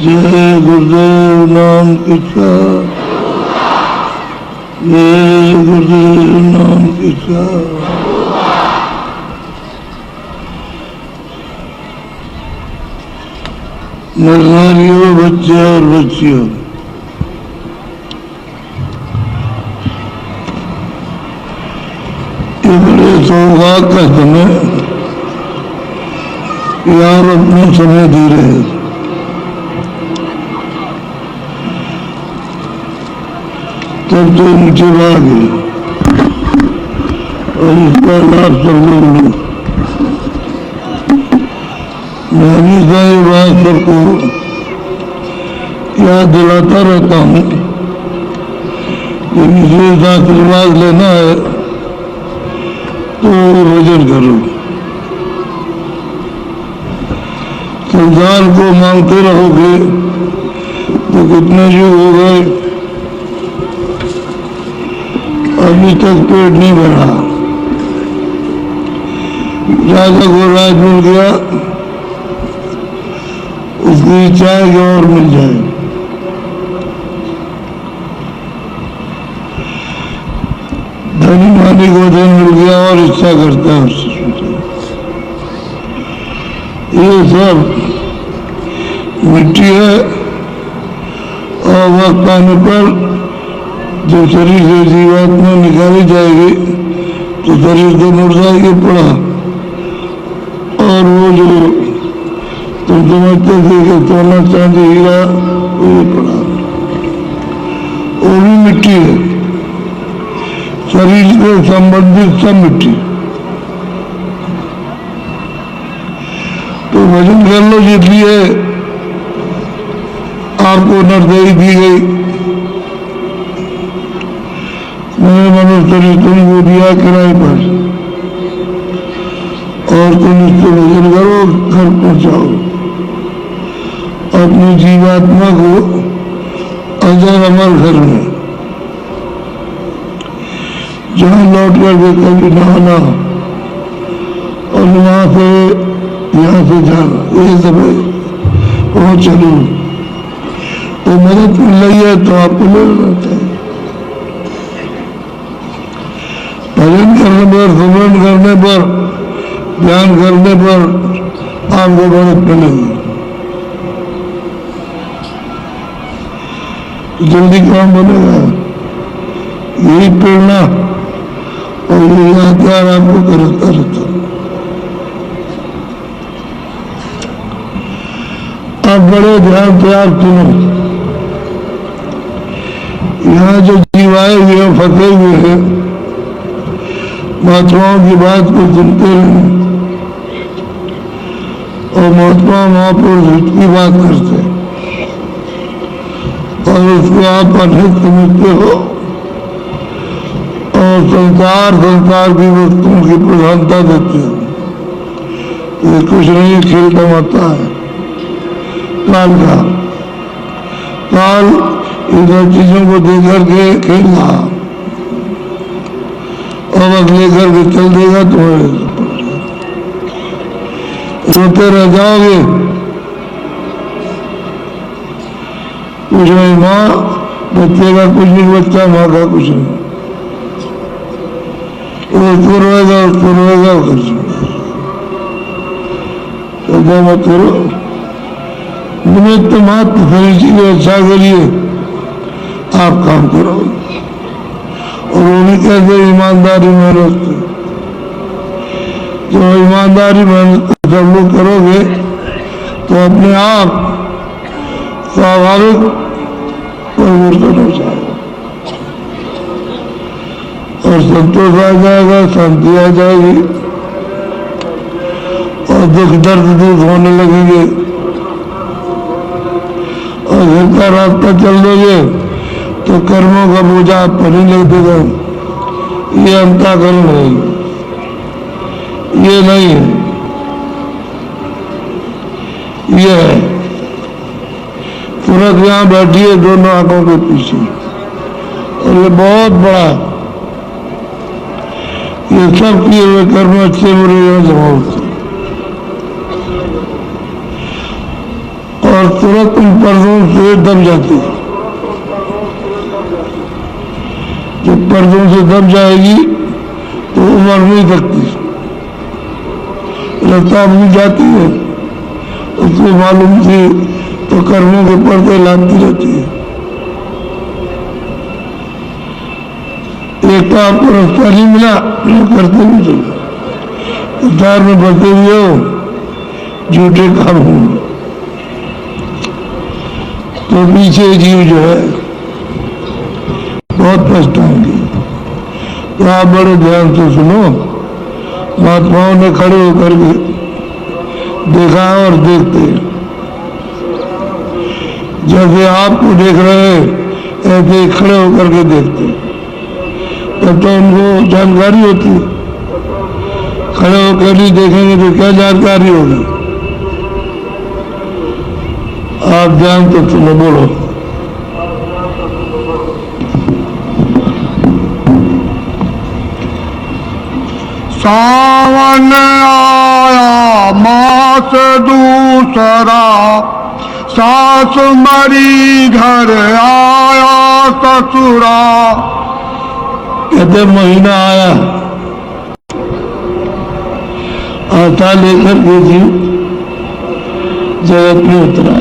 जय गुरुदेव नाम किस्सा, जय गुरुदेव नाम किस्सा। नरनारियों, बच्चे और बच्चियों, ये बड़े सौभाग्य का समय यार अपना समय दे रहे हैं। तब तो नीचे भाग गए और इसका लाभ सब लोग लो। मैं हमेशा ये बात सबको याद दिलाता रहता हूँ कि विशेष आशीर्वाद लेना है तो भजन करो। संसार को मांगते रहोगे तो कितने युग हो गए, अभी तक पेट नहीं भरा। राजा को राज मिल गया, उसकी इच्छा है कि और मिल जाए। धनी मानी को धन मिल गया और इच्छा करता है उससे। ये सब मिट्टी है और वक्त आने पर जब शरीर से जीवात्मा निकाली जाएगी तो शरीर तो मुड़ जाएगी पड़ा, और वो जो तुम समझते थे कि सोना चांदी हीरा वो पड़ा, वो भी मिट्टी है। शरीर से संबंधित सब मिट्टी। तो भजन कर लो जिसलिए आपको नरदई दी गई। मैंने मनुष्य तुमको दिया किराए पर, और तुम इससे भजन करो, घर पहुंचाओ अपनी जीवात्मा को अजर अमर घर में, जहाँ लौट करके कभी नहाना और वहां से यहाँ से जाना, ये सब वो चलो। तो मदद मिल रही है तो आपको ले लेना चाहिए। भजन करने पर, सुमरण करने पर, ध्यान करने पर आपको मदद मिलेगी। जल्दी काम बनेगा, यही प्रेरणा और यही आधार आपको करता रहता। अब बड़े ध्यान से आप सुनो। यहाँ जो जीवाए हुए फंसे हुए हैं, महात्माओं की बात को सुनते हैं और महात्मा महापुरुष की बात करते हैं और उसको आप अनहित समझते हो और संसार की वस्तुओं की प्रधानता देते हो। ये कुछ नहीं, खेल कमाता है काल का। काल इन चीजों को देकर के खेल रहा और अब लेकर के चल देगा तुम्हारे, रोते रह जाओगे। कुछ नहीं, माँ बच्चे का कुछ नहीं, बच्चा माँ का कुछ नहीं। उसको रोएगा कर सकता मत करो। निमित्त मात्र शरीर की अच्छा करिए, आप काम करो। और वो भी कैसे ईमानदारी मेहनत, जो ईमानदारी मेहनत सब लोग करोगे तो अपने आप स्वाभाविक परिवर्तन हो जाएगा और संतोष आ जाएगा, शांति आ जाएगी और दुख दर्द दूर होने लगेंगे और घर का रास्ता चल दोगे तो कर्मों का बोझा आप पर नहीं लग देगा। ये अंताकरण है, ये नहीं है, ये है। तुरंत यहाँ बैठी है दोनों आंखों के पीछे और ये बहुत बड़ा, ये सब किए हुए कर्म अच्छे बुरे यहाँ जमा होते और तुरंत पर्दों से दब जाती है। जब पर्दों से दब जाएगी तो उमर नहीं सकती, रास्ता भूल जाती है। उसको मालूम थी तो कर्मों के पर्दे लाती रहती है। एक तो आपको रास्ता नहीं मिला, करते भी तो उतार में बसे हुए हो, झूठे काम हो, तो पीछे जीव जो है बहुत पछताएंगे। तो आप बड़े ध्यान से सुनो। महात्माओं ने खड़े होकर के देखा और देखते, जैसे आपको देख रहे हैं ऐसे खड़े होकर के देखते, तब तो उनको जानकारी होती। खड़े होकर नहीं देखेंगे तो क्या जानकारी होगी? आप ध्यान तो सुनो, बोलो। सावन आया मास दूसरा, सास मरी घर आया ससुरा। कहते महीना आया, आता लेकर के जीव जगत में उतरा।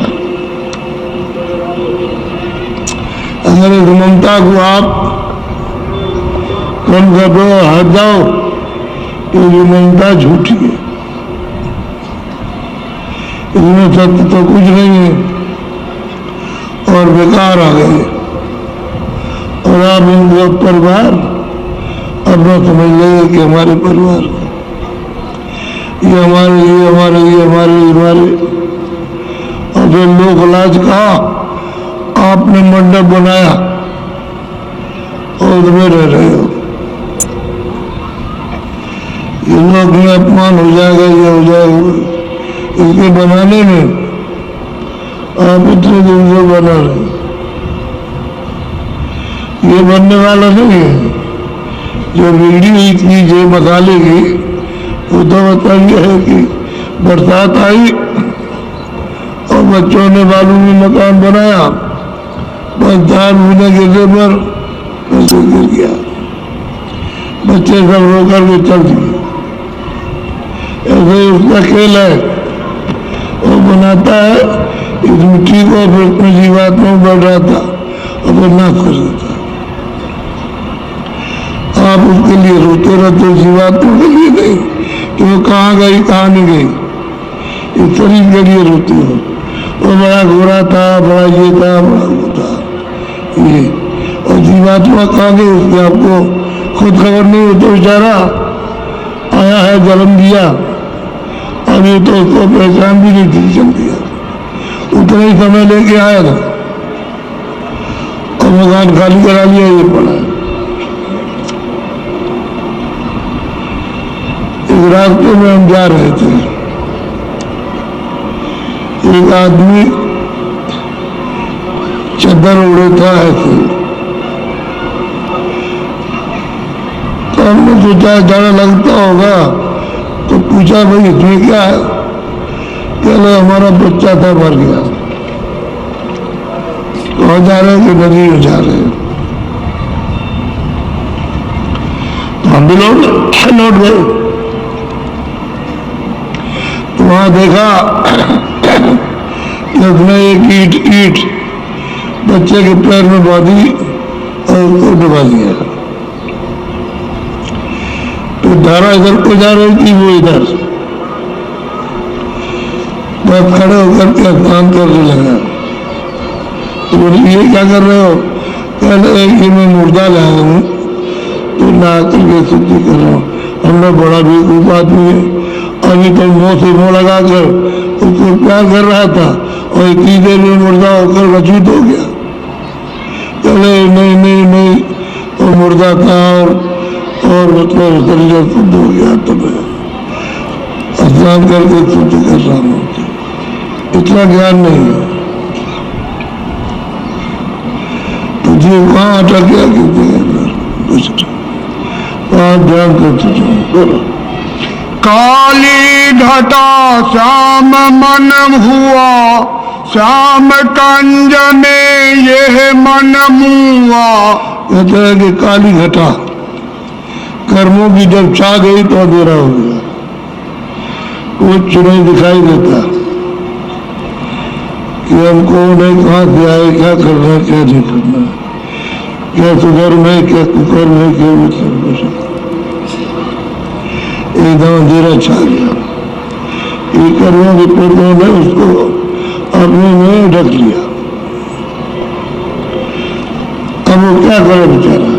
अगर इस ममता को आप कम कर दो, हट जाओ, तो ये ममता झूठी है, इसमें सत्य तो कुछ नहीं है और बेकार आ गए। और आप इनको परिवार अपना समझ लेंगे कि हमारे परिवार, ये हमारे, ये हमारे, ये हमारे, हमारे। और फिर लोक लाज का आपने मंडप बनाया और उसमें रह रहे हो। ये लोग में अपमान हो जाएगा, ये हो जाएगा, इसके बनाने में आप इतने दिन से बना रहे, ये बनने वाला नहीं है। जो वीडियो इतनी जो मसाले की, वो तो बताइए है कि बरसात आई और बच्चों ने बालू में मकान बनाया, बस धान भूने गिरने पर बच्चे गिर गया, बच्चे सब रो करके चल दिए। ऐसे उसका खेल है, वो बनाता है इस मिट्टी को, फिर अपनी जीवात्मा में बढ़ रहा था और फिर नाश कर देता। आप उसके लिए रोते रहते, जीवात्मा के लिए नहीं कि वो कहाँ गई कहाँ नहीं गई। इस शरीर के लिए रोते हो, वो बड़ा घोड़ा था, बड़ा ये था, बड़ा वो था, ये। और जीवात्मा कहाँ गई उसके आपको खुद खबर नहीं हो। तो बेचारा आया है, जन्म दिया, अब ये तो उसको पहचान भी नहीं थी, जन्म दिया, उतना ही समय लेके आया था और मकान खाली करा लिया, ये पड़ा है। इस रास्ते में हम जा रहे थे, एक आदमी चादर ओढ़े था ऐसे, तो हमने सोचा ज्यादा लगता होगा, तो पूछा भाई इसमें क्या है? कहले हमारा बच्चा था, मर गया। कहाँ जा रहे कि नदी में जा रहे? तो हम भी लौट गए। तो वहां देखा कि उसने एक ईट बच्चे के पैर में बांधी और उसको डुबा दिया। तो धारा इधर को जा रही थी, वो इधर बस खड़े होकर के स्नान करने लगा। तो बोले ये क्या कर रहे हो? कह रहे कि मैं मुर्दा लाया हूँ, तो नहा करके शुद्धि कर रहा हूँ। हमने बड़ा बेवकूफ आदमी है, अभी तो मुँह से मुँह लगा कर उसको प्यार कर रहा था और इतनी देर में मुर्दा होकर रचित हो गया। कहले नहीं नहीं नहीं, वो मुर्दा था और मतलब शरीर शुद्ध हो गया, तो मैं स्नान करके शुद्ध कर रहा हूँ। इतना ज्ञान नहीं है तो जीव कहाँ अटक गया, किसी वहाँ ध्यान करते बोलो। काली घटा श्याम मन हुआ, श्याम कंज में यह मन मुआ। कहते हैं कि काली घटा कर्मों की जब छा गई तो अंधेरा हो गया, कुछ नहीं दिखाई देता कि हम कौन है, कहाँ से आए, क्या करना है, क्या नहीं करना है, क्या सुधर्म है, क्या कुकर्म है, क्या विकर्म है। एकदम अंधेरा छा गया। ये कर्मों के पेटों ने उसको अपने में ढक लिया। अब वो क्या करे बेचारा,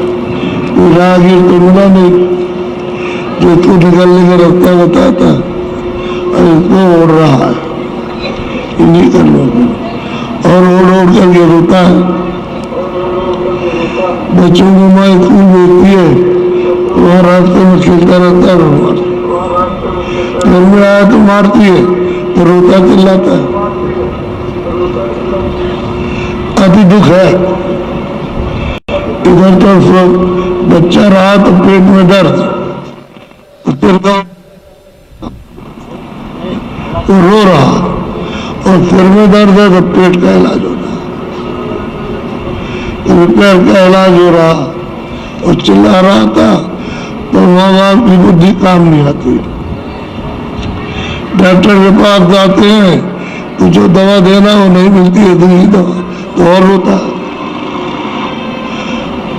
कोई राहगीर तो मिला नहीं जो इसको निकलने का रास्ता बताता, और इसको ओढ़ रहा है इन्हीं कर्मों को, और ओढ़ करके रोता है। बच्चों को माँ स्कूल भेजती है, वहाँ रास्ते में खेलता रहता है, घर में आया तो मारती है, तो रोता चिल्लाता है। अति दुख है। इधर तो बच्चा रहा तो पेट में दर्द, तो रो रहा, और सिर में दर्द है तो पेट का इलाज हो रहा, पैर का इलाज हो रहा, और चिल्ला रहा था, तो माँ बाप की बुद्धि काम नहीं आती। डॉक्टर के पास जाते हैं तो जो दवा देना वो नहीं मिलती है, दूसरी दवा तो और होता है।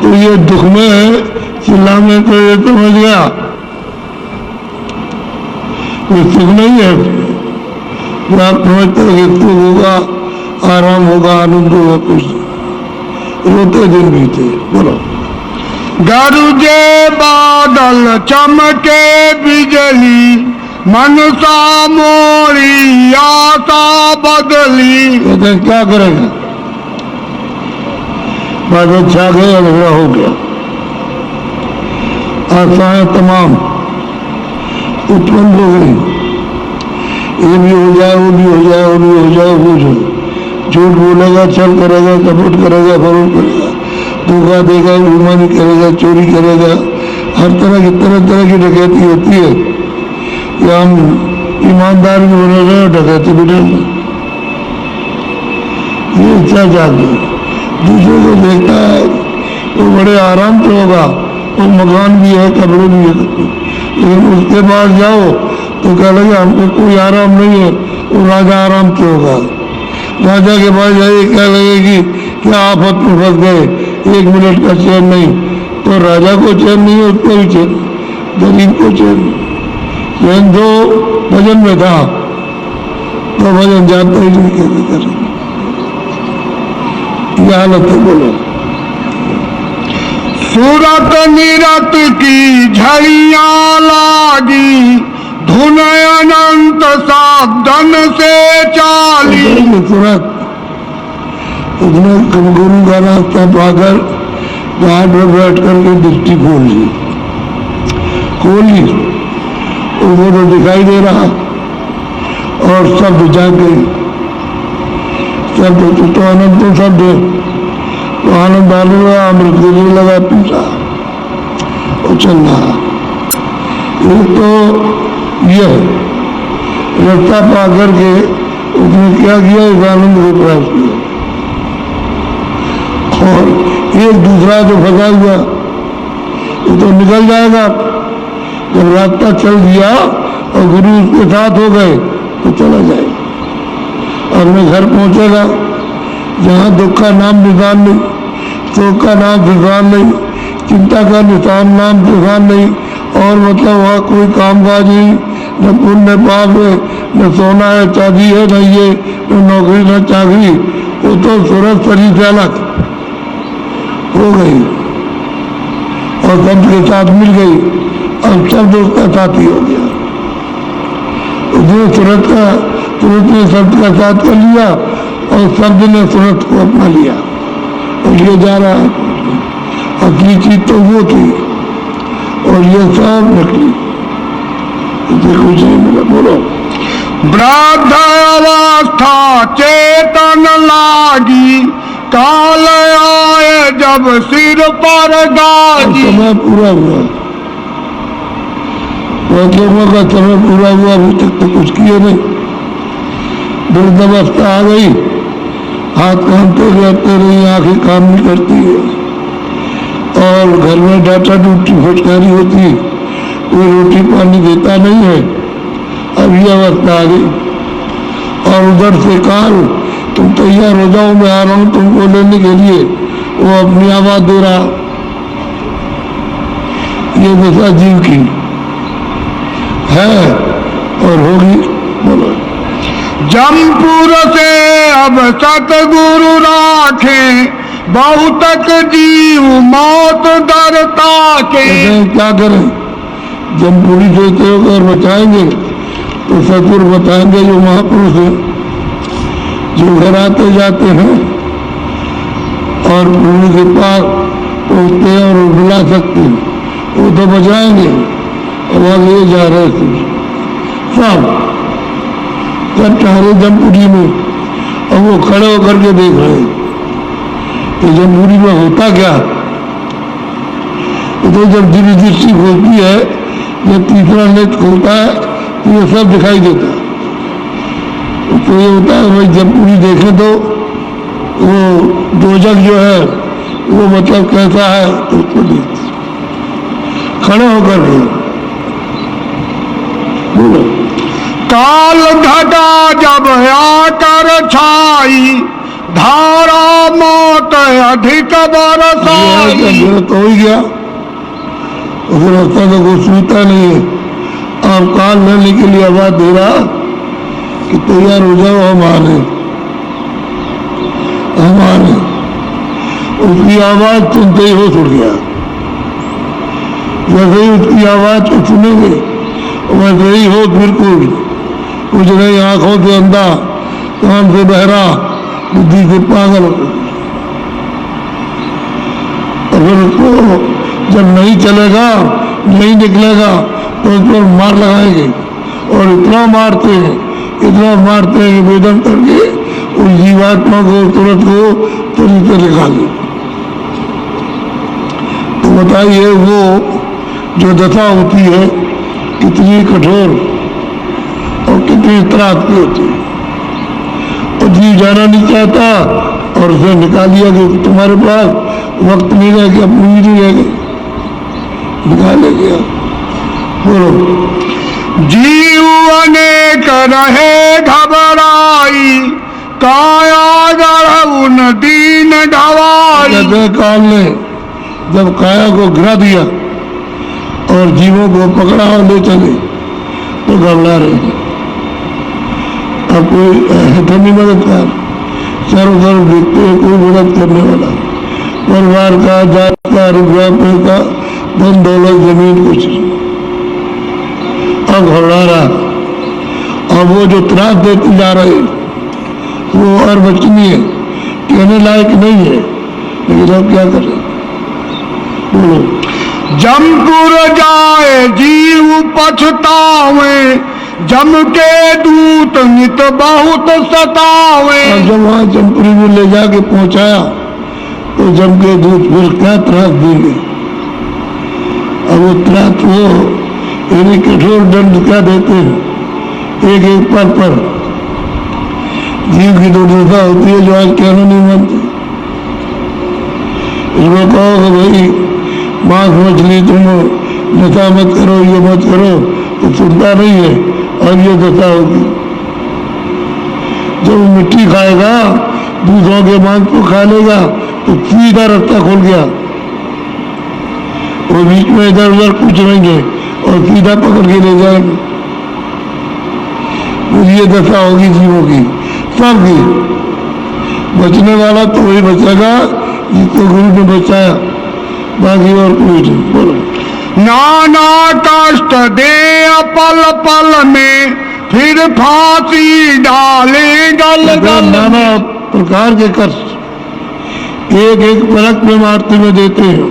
तो ये दुख में चिल्लाने को ये समझ गया, ये सुख नहीं है। आप समझते हैं कि सुख होगा, आराम होगा, आनंद होगा, कुछ रोते दिन बीते। बोलो। गरजे बादल चमके बिजली, मनसा मोरी आशा बदली। कहते हैं क्या करेगा, बादल छा गए, अंधेरा हो गया, आशाएं तमाम उत्पन्न हो गई, ये भी हो जाए, वो भी हो जाए, वो भी हो जाए, वो जाए। झूठ बोलेगा, छल करेगा, कपट करेगा, फरोख करेगा, धोखा देगा, बेईमानी करेगा, चोरी करेगा, हर तरह की डकैती होती है। या हम ईमानदारी में बने रहे, डकैती भी नहीं। ये इच्छा जाती, दूसरे को देखता है वो बड़े आराम से होगा, वो मकान भी है, कपड़े भी है, लेकिन उसके पास जाओ तो कह लगे हमको कोई आराम नहीं है, वो राजा आराम से होगा। राजा के पास जाइए, क्या लगेगी क्या आफत में फंस गए, 1 मिनट का चैन नहीं। तो राजा को चैन नहीं है, उसको भी चैन, गरीब को चैन। चैन जो भजन में था, तो भजन जानता ही नहीं कैसे करें। ये हालत है। बोलो। सूरत निरत की झड़ियाँ लागी, धुन अनंत साधन से चाली। सूरत उसने गुरु का रास्ता पाकर घाट में बैठ करके दृष्टि खोल ली, वो तो दिखाई दे रहा, और शब्द जाग गई। शब्द तो अनंत शब्द, तो आनंद आने लगा, अमृत गिरने लगा, पीछा और चल रहा। ये तो ये रास्ता पा करके उसने क्या किया, इस आनंद को प्राप्त किया। और एक दूसरा जो फंसा हुआ वो तो निकल जाएगा। जब रास्ता चल दिया और गुरु उसके साथ हो गए तो चला जाएगा, अपने घर पहुंचेगा जहाँ दुख का नाम निशान नहीं, शोक का नाम निशान नहीं, चिंता का निशान नाम निशान नहीं, और मतलब वहाँ कोई कामकाज नहीं, न पुण्य पाप है, न सोना है चांदी है, न ये न नौकरी न चाकरी, वो तो सूरज शरीर से अलग हो गई और शब्द के साथ मिल गई। अब शब्द उसका साथी हो गया। जो सूरत ने शब्द का साथ कर लिया और शब्द ने सूरत को अपना लिया और ये जा रहा है। असली चीज तो वो थी और ये सब नकली, इसे कुछ नहीं मिला। बोलो। वृद्ध अवस्था चेतन लागी, काल आए जब सिर पर गाजी। समय पूरा हुआ, बहुत लोगों का समय पूरा हुआ, अभी तक तो कुछ किए नहीं। वृद्ध अवस्था आ गई हाथ काम पे करते रही, आंखें काम नहीं करती है, और घर में डाटा डूटी फटकारी होती है, कोई रोटी पानी देता नहीं है। अब ये अवस्था आ गई। और उधर से काल तुम तैयार हो जाओ, मैं आ रहा हूँ तुमको लेने के लिए, वो अपनी आवाज दे रहा। ये दशा जीव की है और होगी। बोलो। जमपुर से अब सतगुरु राखे, बहुतक जीव मौत डरता के। क्या करें, जमपुरी से तो अगर बचाएंगे तो सतगुरु बताएंगे, जो महापुरुष है, जो घर आते जाते हैं और प्रभु के पास पहुँचते हैं और बुला सकते हैं, वो तो बचाएंगे। और वहाँ ले जा रहे थे सब ठहरे जमपुरी में, और वो खड़े होकर के देख रहे कि जमपुरी में होता क्या। तो जब दिव्य दृष्टि खोलती है, जब तीसरा नेत्र खोलता है, तो ये सब दिखाई देता है। तो ये होता है भाई जमपुरी देखे तो वो दोजक जो है वो मतलब कैसा है, तो उसको देखते खड़े होकर के। बोलो। काल घटा जब आकर छाई, धारा मौत अधिक बरसाई। तो ही गया, उसे रास्ता तो कुछ सुनता नहीं है। आप काल लेने के लिए आवाज दे रहा कि तैयार हो जाओ, हमारे उसकी आवाज सुनते ही होश उड़ गया। जैसे ही उसकी आवाज को सुनेंगे वैसे ही हो, बिल्कुल कुछ नहीं, आंखों से अंधा, कान से बहरा, बुद्धि से पागल। अगर उसको जब नहीं चलेगा, नहीं निकलेगा, तो उस पर मार लगाएंगे, और इतना मारते हैं कि वेदन करके उस जीवात्मा को, तुरंत को तरीके निकाल दे। तो बताइए वो जो दशा होती है कितनी कठोर और कितनी त्रास की होती है। और जीव जाना नहीं चाहता, और उसे निकाल दिया कि तुम्हारे पास वक्त नहीं रह गया, पूंजी नहीं रह गई, निकाले गया। बोलो। जीव अनेक रहे घबराई, काया गढ़ उन दीन ढवाई। काल ने जब काया को गिरा दिया और जीवों को पकड़ा और ले चले, तो घबरा रहे हैं। अब कोई है तो नहीं मददगार, चारों तरफ देखते हैं कोई मदद करने वाला, परिवार का, जात का, रुपया पैसा, धन दौलत, जमीन कुछ नहीं। अब घबरा रहा। अब वो जो त्रास देते जा रहे वो अर्वचनीय, कहने लायक नहीं है, लेकिन अब क्या करें। बोलो। जमपुर जाए जीव पछतावे, जम के दूत नित बहुत सतावे। और जब वहाँ जमपुरी में ले जाके पहुंचाया तो जम के दूत फिर क्या त्रास देंगे। अब वो त्रास वो यानी कठोर दंड क्या देते हैं, एक एक पर जीव की दुर्दशा होती है जो आज कहना नहीं मानती। इसमें कहो कि भाई मांस मछली तुम नशा मत करो, ये मत करो, तो सुनता नहीं है, और ये दशा होगी। जब मिट्टी खाएगा, दूसरों के मांस को खा लेगा, तो सीधा रास्ता खुल गया, वो बीच में इधर उधर पूछेंगे और सीधा पकड़ के ले जाएंगे। ये दशा होगी जीवों की, सबकी। बचने वाला तो वही बचेगा जिसको गुरु ने बचाया, बाकी और कोई नहीं। बोलो। नाना कष्ट दे पल पल में, फिर फांसी डाले गल गल। नाना प्रकार के कष्ट एक एक पलक में मारते में देते हैं,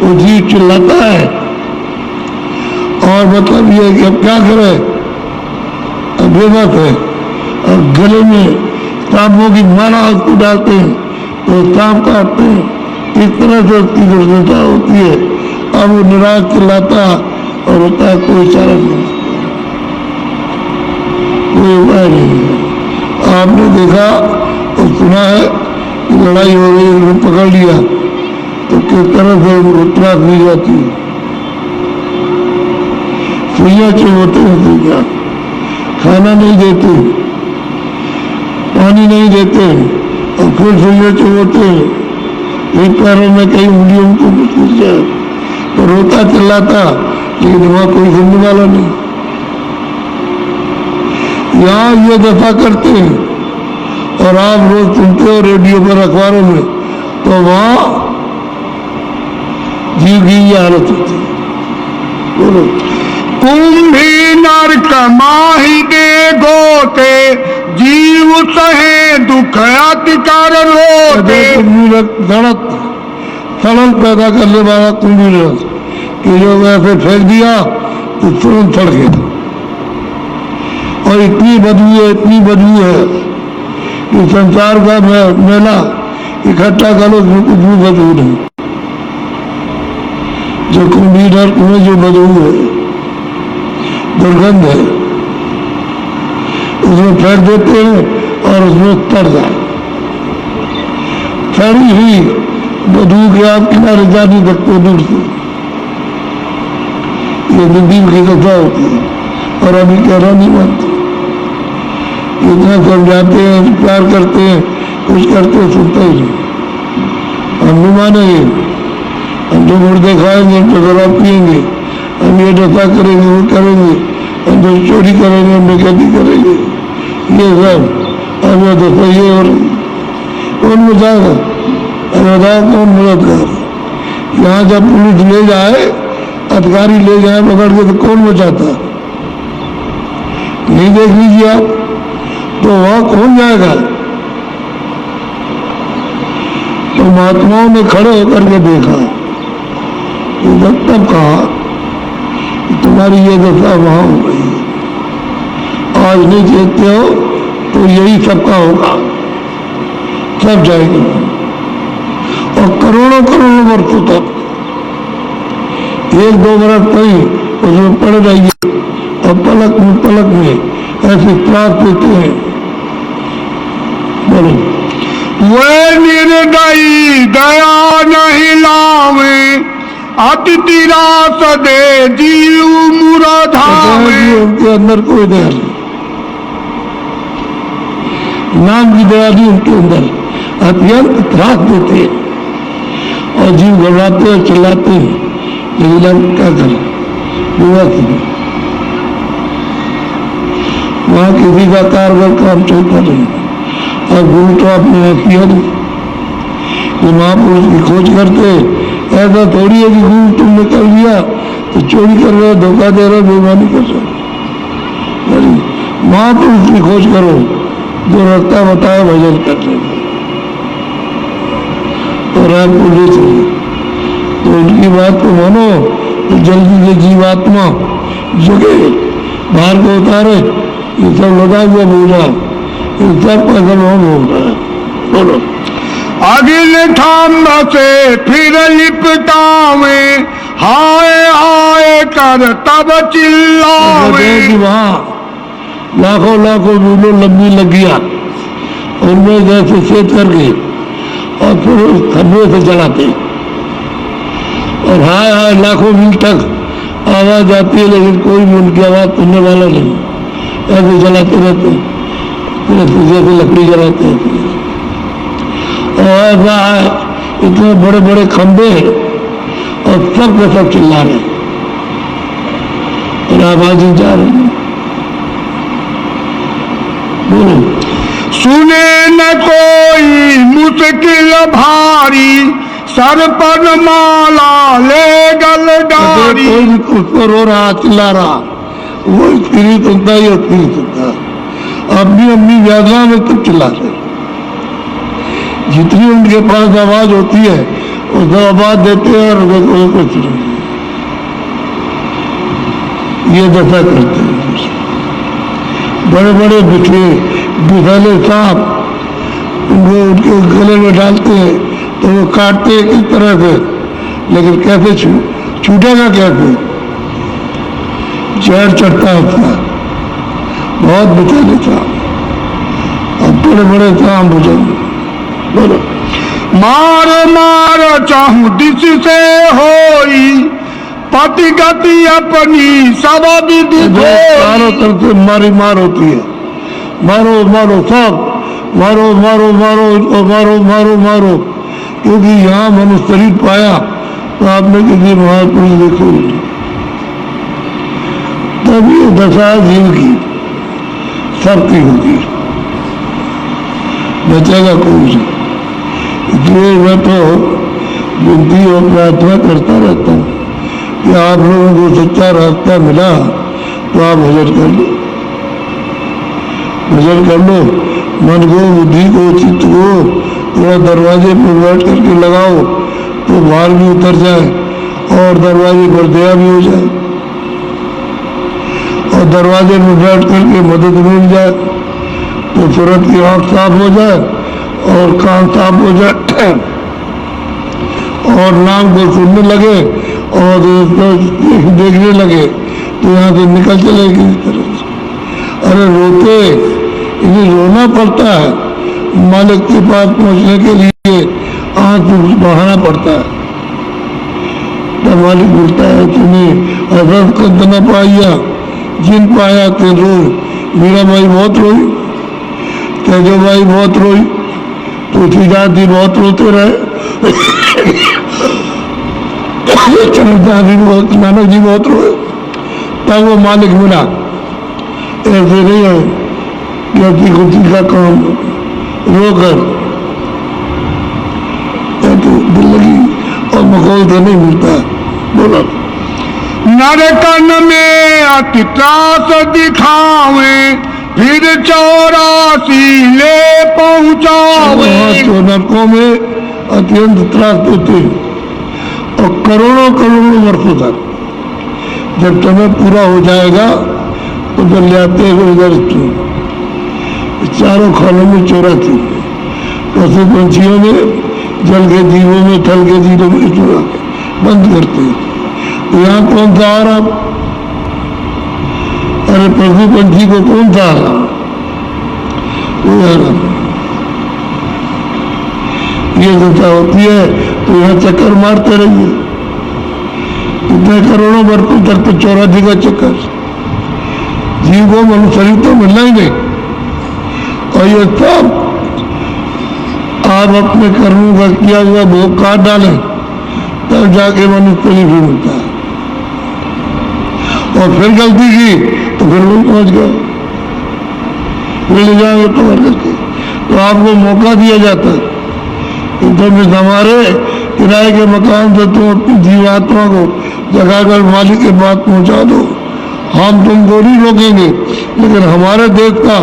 वो जीव चिल्लाता है। और मतलब ये कि अब क्या करे, बेबस है, और गले में सांपों की माला उसको डालते हैं तो सांप काटते हैं। इस तरह से उसकी दुर्दशा होती है। अब वो निराश चिल्लाता और होता है कोई चारा नहीं, कोई उपाय नहीं है। आपने देखा और सुना है कि लड़ाई हो गई, उनको पकड़ लिया तो किस तरह से उनको त्रास दी जाती है। सुइयां चुभोते हैं, सुइयां खाना नहीं देते, पानी नहीं देते और फिर सुइयां चुभोते हैं। एक पैरों में कई उंगलियों को घुस जाए तो रोता चिल्लाता, लेकिन वहां कोई सुनने वाला नहीं। यहाँ ये दफा करते हैं और आप रोज सुनते हो रेडियो पर, अखबारों में, तो वहां जीव की ये हालत होती है। बोलो, कुंभी नरक माही दे गोते, जीव सहे दुख अति कर रोते। सड़क सड़क पैदा करने वाला कुंभी नरक कि जो वैसे फेंक दिया तो तुरंत सड़ गया। और इतनी बदबू है कि संसार का मेला इकट्ठा करो, कुछ भी बदबू नहीं। जो कुंभी नरक में जो बदबू है, दुर्गंध है, उसमें फेंक देते हैं और उसमें तर जाए। सड़ी हुई बदबू के आप किनारे जा नहीं सकते दूर से। ये जिंदगी की कथा होती है और अभी कहना नहीं मानते। इतना समझाते हैं, प्यार करते हैं, कुछ करते हैं, सुनते ही नहीं। हम नहीं मानेंगे, हम तो मुर्दे खाएंगे, हम तो शराब पियेंगे, हम ये नशा करेंगे, वो करेंगे, हम तो चोरी करेंगे, हम डकैती करेंगे, ये सब अब तो सही है। और कौन बचाएगा? बताओ कौन मददगार? यहाँ जब पुलिस ले जाए, अधिकारी ले जाए पकड़ के, तो कौन बचाता? नहीं देख लीजिए आप, तो वहां कौन जाएगा? तो महात्माओं ने खड़े होकर के देखा, तब कहा तुम्हारी ये दशा वहां हो गई, आज नहीं देखते हो तो यही सबका होगा, सब जाएंगे। और करोड़ों करोड़ों वर्षों तक, एक दो बरस नहीं, उसमें पड़ जाइए और पलक में ऐसे त्रास देते हैं। बोलो, वे निर्दयी दया नहीं लावे, अति तिरास दे जीव मुराधावे। उनके अंदर कोई दया नहीं, नाम की दया नहीं उनके अंदर, अत्यंत त्रास देते हैं और जीव घबराते और चिल्लाते हैं। लेकिन हम क्या करें? वहां किसी का कारगर काम चलता नहीं। और गुरु तो आपने किया नहीं कि महापुरुष की खोज करते। ऐसा थोड़ी है कि गुरु तुमने कर लिया तो चोरी कर रहे, धोखा दे रहे, बेईमानी कर रहे। महापुरुष की खोज करो, जो रास्ता बताए भजन कर रहे और आपको ले चलिए। तो उनकी बात को मानो तो जल्दी से जीवात्मा जगे, बाहर को उतारे। ये सब लगा हुआ बोला, ये सब पैसा हो रहा है। बोलो, अगिल ठाम से फिर लिपटावे, हाय हाय कर तब चिल्लावे। वहां लाखों लाखों मीलों लंबी लगिया, उनमें जैसे छेद करके और फिर उस खंभे से जलाते और हाय हाय लाखों मील तक आवाज आती है, लेकिन कोई भी उनकी आवाज सुनने वाला नहीं। ऐसे जलाते रहते, जैसे लकड़ी जलाते हैं। और ऐसा है, इतने बड़े बड़े खंभे और सब के सब चिल्ला रहे और आवाज ही जा रही। बोलो, सुने न कोई मुश्किल भारी, सर पर माला ले गलडारी। कोई भी उसको रो रहा, चिल्ला रहा, वो स्त्री सुनता ही स्त्री सुनता। अपनी व्याख्या में तुम चिल्ला रहे, जितनी उनके पास आवाज होती है उस आवाज देते हैं और कुछ नहीं, ये दशा करते हैं। बड़े बड़े बिछाले सांप उनको उनके गले में डालते हैं तो वो काटते हैं किस तरह से, लेकिन कैसे छूटेगा कैसे? जहर चढ़ता है उसका, बहुत बिछाले सांप। अब बड़े बड़े काम हो जाएंगे। बोलो मार मार चाहूं दिस से होई पति गति अपनी सब विधि चारों तरफ से मारी मार होती है, मारो मारो सब, मारो मारो मारो और मारो मारो मारो, क्योंकि यहाँ मनुष्य शरीर पाया तो आपने किसी महापुरुष देखो तब ये दशा जीव की सबकी होगी, बचेगा कौन सा। इसलिए मैं तो विनती और प्रार्थना करता रहता हूँ कि आप लोगों को सच्चा रास्ता मिला तो आप भजन कर लो, भजन कर लो, मन को बुद्धि को चित्त को थोड़ा दरवाजे पर बैठ करके लगाओ तो भार भी उतर जाए और दरवाजे पर दया भी हो जाए, और दरवाजे में बैठ करके मदद मिल जाए तो तुरंत की आँख साफ हो जाए और कान साफ हो जाए और नाम को सुनने लगे और देखने लगे तो यहाँ से निकल चले किसी तरह से। अरे रोते इन्हें रोना पड़ता है, मालिक के पास पहुँचने के लिए आँख बढ़ाना पड़ता है, तब मालिक बोलता है तुम्हें अरब कंद न पाया जिन पाया ते रोई। मीरा भाई बहुत रोई, तेजो भाई बहुत रोई, तुलसीदास जी बहुत रोते रहे, चंद्रदास जी बहुत, नानक जी बहुत रोए, तब वो मालिक मिला। ऐसे नहीं है कि खुशी का काम रोकर तो दिल लगी और मखौल तो नहीं मिलता। बोलो नरकन में अति त्रास दिखावे फिर 84 ले पहुँचावे। तो नरकों में अत्यंत त्रास देते हैं और करोड़ों करोड़ों वर्षों तक, जब समय पूरा हो जाएगा तो जब ले आते हुए इधर चारों खानों में 84 पशु पंछियों में, जल के जीवों में, थल के जीवों में चोरा बंद करते हैं। तो यहाँ कौन सा आ रहा? अरे पशु पंछी को कौन सा आ रहा? वो आ रहा। ये दशा होती है तो यहाँ चक्कर मारते रहिए, इतने करोड़ों वर्षों तक तो 84 का चक्कर। जीव को मनुष्य शरीर तो मिलना ही नहीं, और ये सब आप अपने कर्मों का किया हुआ भोग काट डालें तब जाके मनुष्य शरीर भी मिलता है। और फिर गलती की तो फिर वही पहुंच गए, फिर ले जाएंगे तो करके, तो आपको मौका दिया जाता है कि तुम इस हमारे किराए के मकान से तुम अपनी जीवात्मा को जगाकर मालिक के पास पहुंचा दो। हम तुमको नहीं रोकेंगे, लेकिन हमारे देश का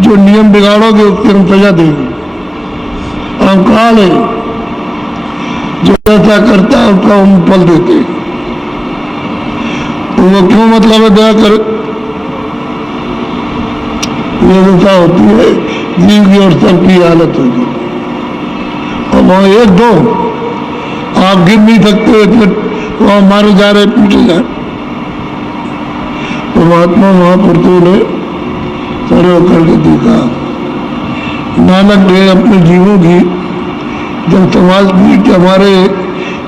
जो नियम बिगाड़ोगे उसकी हम सजा देंगे। हम काल है, जो ऐसा करता है उसका हम फल देते हैं। तो वो क्यों मतलब है दया करे? ये दशा होती है जीव की और सबकी हालत होगी। और वहाँ एक दो आप गिर नहीं सकते, इतने वहाँ मारे जा रहे, पीटे जा रहे। तो महात्मा महापुरुषों ने खड़े होकर के देखा, नानक ने अपने जीवों की जब समाज की कि हमारे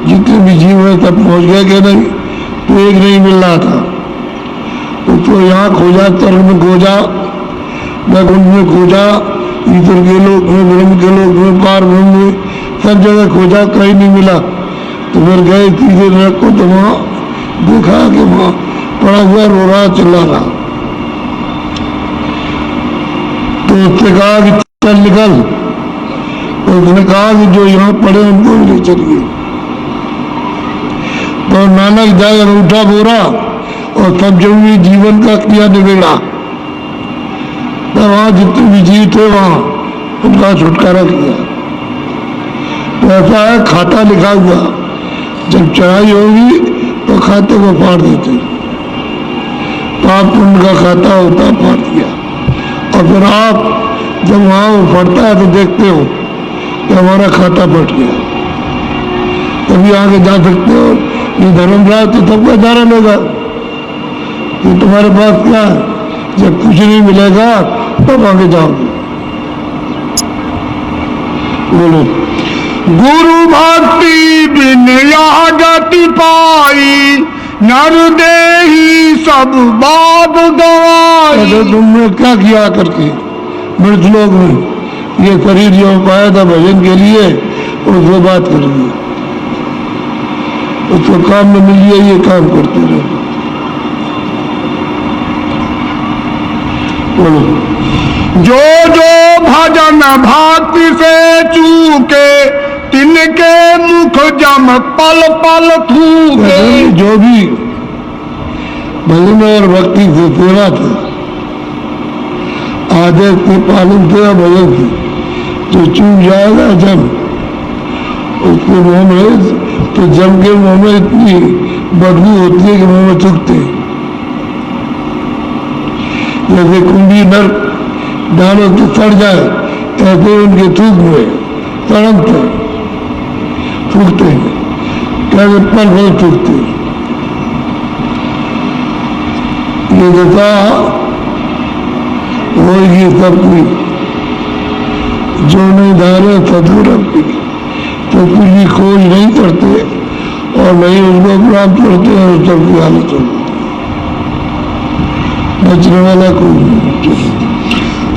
जितने भी जीव हैं सब पहुँच गए कि नहीं, तो एक नहीं मिल रहा था। उसको यहाँ खोजा, स्वर्ग में खोजा, वैकुंठ में खोजा, ईश्वर के लोक में, ब्रह्म के लोक में, पार ब्रह्म में, सब जगह खोजा, कहीं नहीं मिला। तो फिर गए सीधे नरक को, तो वहाँ देखा कि वहाँ पड़ा हुआ रो रहा, चिल्ला रहा। तो उससे कहा कि चल निकल। तो उसने कहा कि जो यहाँ पड़े उनको भी ले चलिए। तो नानक जाए अंगूठा बोरा और सब जरूरी जीवन का किया निबेड़ा। तो वहाँ जितने भी जीव थे वहाँ उनका छुटकारा किया। तो ऐसा है, खाता लिखा हुआ, जब चढ़ाई होगी तो खाते को फाड़ देते, पाप पुण्य का खाता होता, फाड़ दिया। और फिर आप जब वहाँ वो फटता है तो देखते हो कि हमारा खाता फट गया, तभी आगे जा सकते हो। ये धर्मराज तो सबका दारा लेगा कि तुम्हारे पास क्या है, जब कुछ नहीं मिलेगा तब आगे जाओगे। बोलो। गुरु भक्ति बिन यह गति पाई, नर देही सब बात गवाई। अरे तुमने क्या किया करके मृतलोक में? ये शरीर जो पाया था भजन के लिए, उसको बात कर दी, उसको काम में मिल गया, ये काम करते रहे। बोलो। जो जो भजन भक्ति से चूके, तिनके मुख जम पल पल थूके। जो भी भजन और भक्ति से सेवा थे, आदेश के पालन से भजन से जो चूक जाएगा जम, उसके मुंह में तो जम के मुंह में इतनी बदबू होती है कि मुंह में थूकते। जैसे कुंडी नर डालो तो सड़ जाए, ऐसे उनके थूक में सड़कते थूकते हैं, कैसे पल भर थूकते। ये दशा होगी सबकी, जो नहीं धारे सदगुरु की, सदगुरु की खोज नहीं करते और नहीं उसको प्राप्त करते हैं, उस सबकी हालत होगी। बचने वाला कोई नहीं।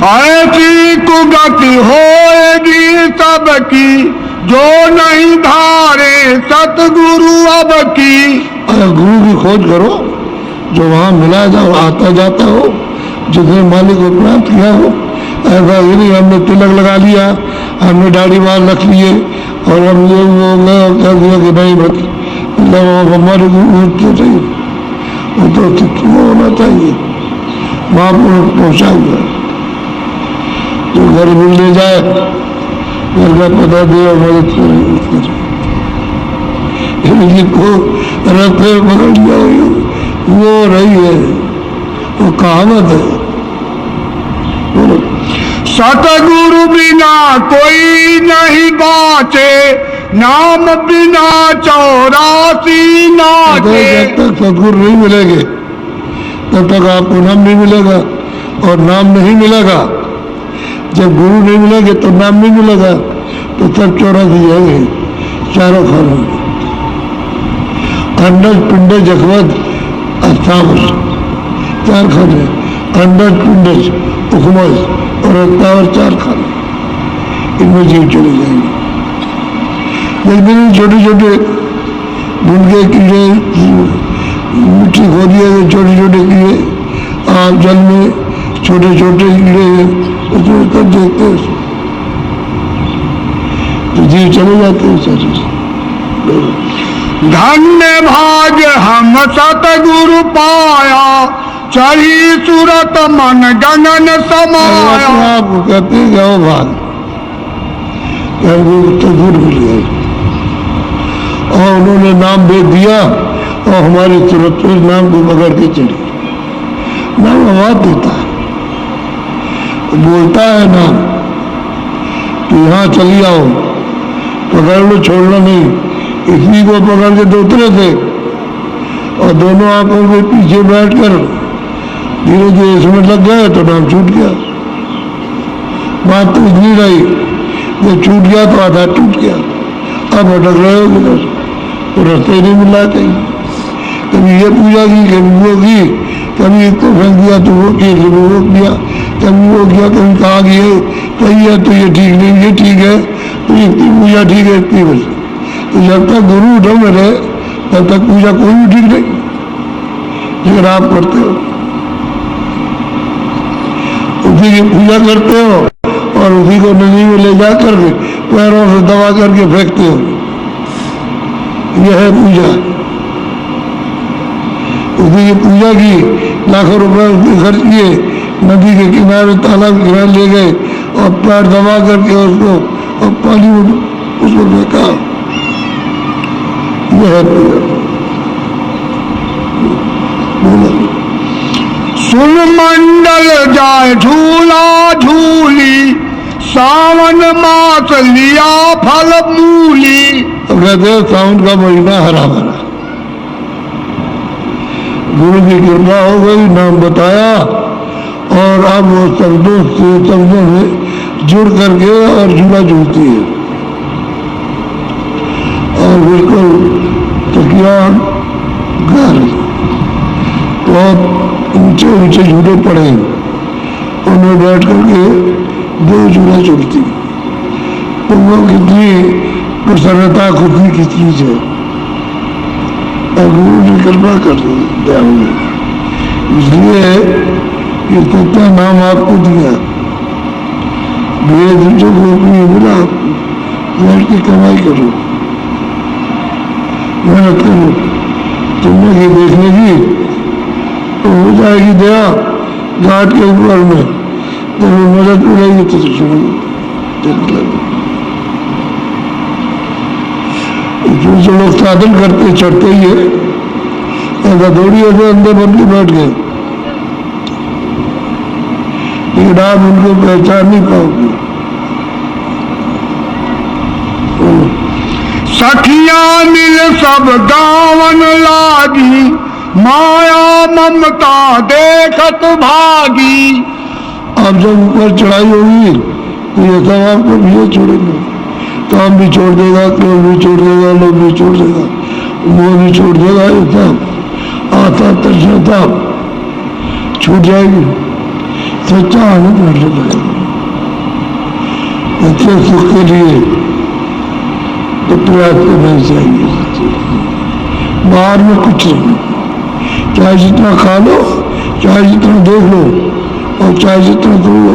ऐसी कुगति होएगी सबकी, जो नहीं धारे सतगुरु अब की। अगर गुरु की खोज करो, जो वहाँ मिला जाओ, आता जाता हो, जिसने मालिक को प्राप्त किया हो। ऐसा ही नहीं हमने तिलक लगा लिया, हमने दाढ़ी बाल रख लिए और हम ये वो कह दिया कि नहीं मतलब हमारे गुरु तो चाहिए, वो तो होना चाहिए, वहाँ पर पहुँचाएगा। तो घर मिल ले जाए, घर का पता दे और मदद करे। जिसको रस्ते पकड़ लिया वो रही है, वो कहावत है। सतगुरु बिना कोई नहीं बाँचे, नाम बिना 84 नाचे। जब तक सतगुरु नहीं मिलेंगे तब तक आपको नाम नहीं मिलेगा और नाम नहीं मिलेगा। जब गुरु नहीं मिलेंगे तो नाम नहीं मिलेगा, तो सब 84 जाएंगे चारों खानों में। अंडज पिंडज जखवत अस्थावर, 4 खाने, अंडज पिंडज उपमज और अस्थावर 4 खाने, इनमें जीव चले जाएंगे। लेकिन छोटे छोटे भूल कीड़े, मिट्टी खोदी है, छोटे छोटे कीड़े, आप जल में छोटे छोटे कीड़े उसमें कर देखते हैं, तो जीव चले जाते हैं शरीर से। धन्य भाग्य हम सतगुरु पाया, चढ़ी सूरत मन गगन समाया। आपको कहते हैं जाओ भाग, तो दूर मिल गए और उन्होंने नाम दे दिया और हमारी सूरत पर नाम को पकड़ के चढ़ी। नाम आवाज देता है, बोलता है नाम कि यहाँ चली आओ, पकड़ लो, छोड़ना नहीं। इसी को पकड़ के दोतरे थे और दोनों आंखों के पीछे बैठकर धीरे धीरे इसमें लग गए तो नाम छूट गया। बात तो इतनी रही, जब छूट गया तो आधा टूट गया। अब भटक रहे हो किधर, तो रास्ते ही नहीं मिला कहीं। कभी ये पूजा की, कभी वो की, कभी इसको फेंक दिया तो वो किया, कभी वो किया, कभी वो किया, कभी कहा गया कही है तो ये ठीक नहीं, ये ठीक है तो इतनी पूजा ठीक है, इतनी बस। तो जब तक गुरु उठो में रहे तब तक पूजा कोई भी ठीक नहीं, लेकिन आप करते हो, उसी की पूजा करते हो और उसी को नदी में ले जा करके पैरों से दबा करके फेंकते हो। यह है पूजा। उसी की पूजा की, लाखों रुपए उसने खर्च किए, नदी के किनारे तालाब के किनारे ले गए और पैर दबा करके उसको और पानी में उसको फेंका। यह है पूजा। सुन मंडल जाए झूला झूली, सावन मास लिया फल मूली। अब कहते हैं सावन का महीना हरा भरा, गुरु की कृपा हो गई, नाम बताया और अब वो शब्दों से जुड़ करके और झूला झूलती है। घर बहुत ऊंचे ऊंचे झूले पड़े, उनमें बैठ करके दो झूला चढ़ती। तो वो कितनी प्रसन्नता खुद की कितनी है, और गुरु ने कृपा कर दिया हमें, इसलिए ये तत्व नाम आपको दिया। वेद जो गोपनीय मिला, बैठ के कमाई करो, मेहनत करो। तुमने की देखने की तो हो जाएगी दया घाट के ऊपर में, जब मदद मिलेगी तो सुनो। जो लोग साधन करते चढ़ते ही है, ऐसा थोड़ी ऐसे अंदर बन के बैठ गए, लेकिन आप उनको पहचान नहीं पाओगे। सखियां मिल सब गावन लागी, माया ममता देखत भागी। आप जब ऊपर चढ़ाई होगी तो ये सब आपको भी छोड़ेंगे, काम भी छोड़ देगा, क्रोध भी छोड़ देगा, लोग भी छोड़ देगा, मोह भी छोड़ देगा, ये सब आस्था तृष्णा छूट जाएगी, सच्चा आनंद मिलने लगेगा। अच्छे सुख के लिए तो प्रयास करना चाहिए। बाहर में कुछ नहीं, चाहे जितना खा लो, चाहे जितना देख लो, और चाहे जितना दो लो।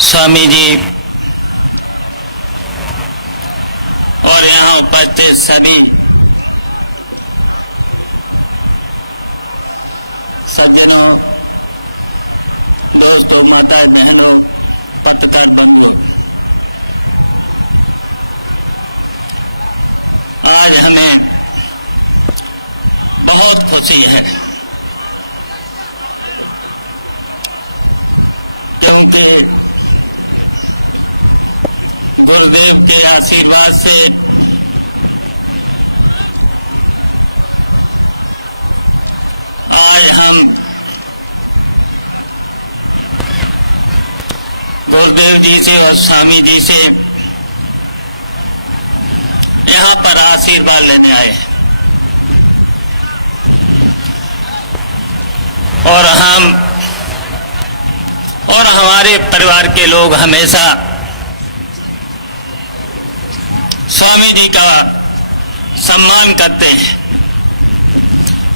स्वामी जी और यहाँ उपस्थित सभी सज्जनों, दोस्तों, माता बहनों, पत्रकार बंधुओं, आज हमें बहुत खुशी है क्योंकि गुरुदेव के आशीर्वाद से आज हम गुरुदेव जी से और स्वामी जी से यहाँ पर आशीर्वाद लेने आए हैं और हम और हमारे परिवार के लोग हमेशा स्वामी जी का सम्मान करते हैं,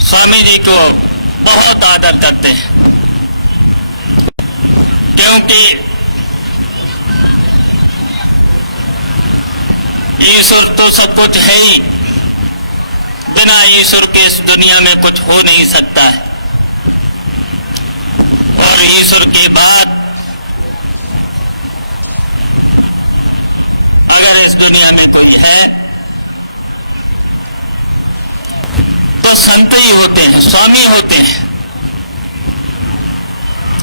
स्वामी जी को बहुत आदर करते हैं, क्योंकि ईश्वर तो सब कुछ है ही, बिना ईश्वर के इस दुनिया में कुछ हो नहीं सकता है। और ईश्वर के बाद अगर इस दुनिया में कोई है तो संत ही होते हैं, स्वामी होते हैं।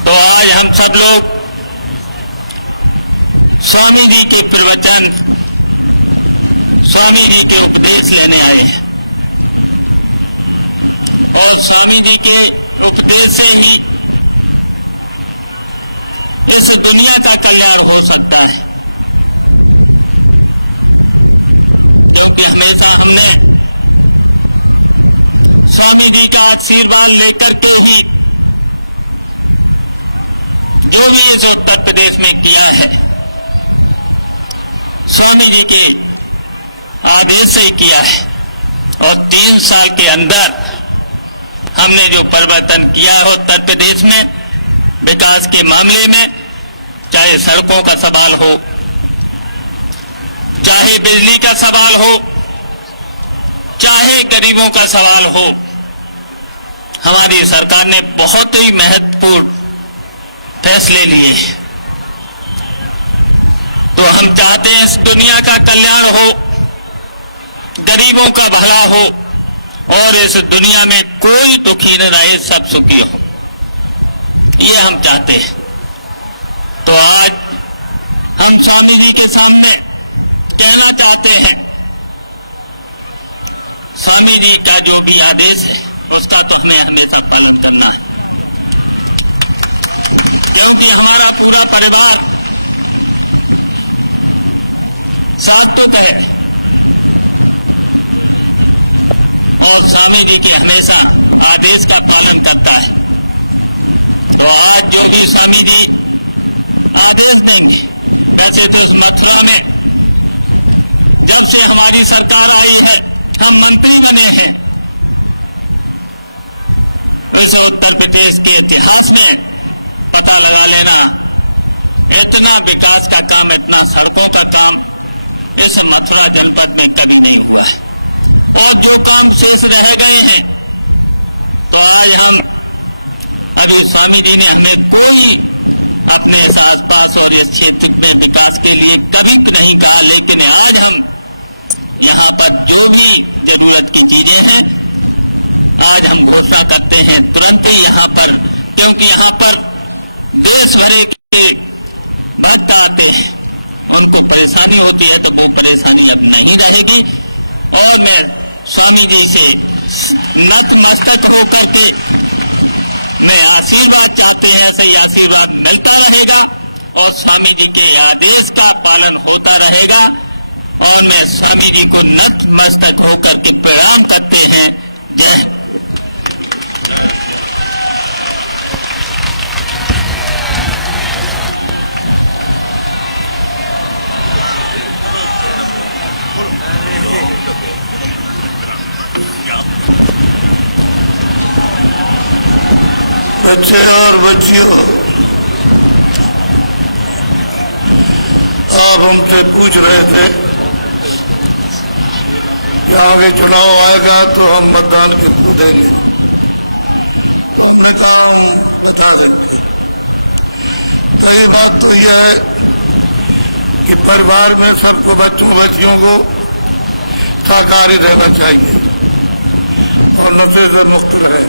तो आज हम सब लोग स्वामी जी के प्रवचन, स्वामी जी के उपदेश लेने आए हैं और स्वामी जी के उपदेश से ही इस दुनिया का कल्याण हो सकता है, क्योंकि हमेशा हमने स्वामी जी का आशीर्वाद लेकर के ही जो भी इस उत्तर प्रदेश में किया है, स्वामी जी के आदेश से ही किया है। और 3 साल के अंदर हमने जो परिवर्तन किया है उत्तर प्रदेश में विकास के मामले में, चाहे सड़कों का सवाल हो, चाहे बिजली का सवाल हो, चाहे गरीबों का सवाल हो, हमारी सरकार ने बहुत ही महत्वपूर्ण फैसले लिए। तो हम चाहते हैं इस दुनिया का कल्याण हो, गरीबों का भला हो और इस दुनिया में कोई दुखी न रहे, सब सुखी हो, ये हम चाहते हैं। तो आज हम स्वामी जी के सामने कहना चाहते हैं, स्वामी जी का जो भी आदेश है उसका तो हमें हमेशा पालन करना है, क्योंकि हमारा पूरा परिवार सात्विक है और स्वामी जी के हमेशा आदेश का पालन करता है। तो आज जो भी स्वामी जी आदेश देंगे, वैसे तो इस मथुरा में जब से हमारी सरकार आई है, हम मंत्री बने हैं, वैसे उत्तर प्रदेश के इतिहास में पता लगा लेना, इतना विकास का काम, इतना सड़कों का काम इस मथुरा जनपद में कभी नहीं हुआ है। और जो काम शेष रह गए हैं, तो आज हम अभी स्वामी जी ने हमें कोई अपने इस आसपास और इस क्षेत्र में विकास के लिए कभी नहीं कहा, लेकिन आज हम यहाँ पर जो भी जरूरत की चीजें हैं आज हम घोषणा करते हैं तुरंत ही यहाँ पर, क्योंकि यहाँ पर देश भर के भक्त आते हैं उनको परेशानी होती है तो वो परेशानी अब नहीं रहेगी। और मैं स्वामी जी से नतमस्तक होकर के मैं आशीर्वाद चाहते हैं, ऐसे ही आशीर्वाद मिलता रहेगा और स्वामी जी के आदेश का पालन होता रहेगा। और मैं स्वामी जी को नतमस्तक होकर के प्रणाम करते हैं। जय। बच्चे और बच्चियों, आप हमसे पूछ रहे थे कि आगे चुनाव आएगा तो हम मतदान किसको देंगे, तो हमने कहा हम बता देंगे। सही बात तो यह है कि परिवार में सबको, बच्चों बच्चियों को शाकाहारी रहना चाहिए और नशे से मुक्त रहे।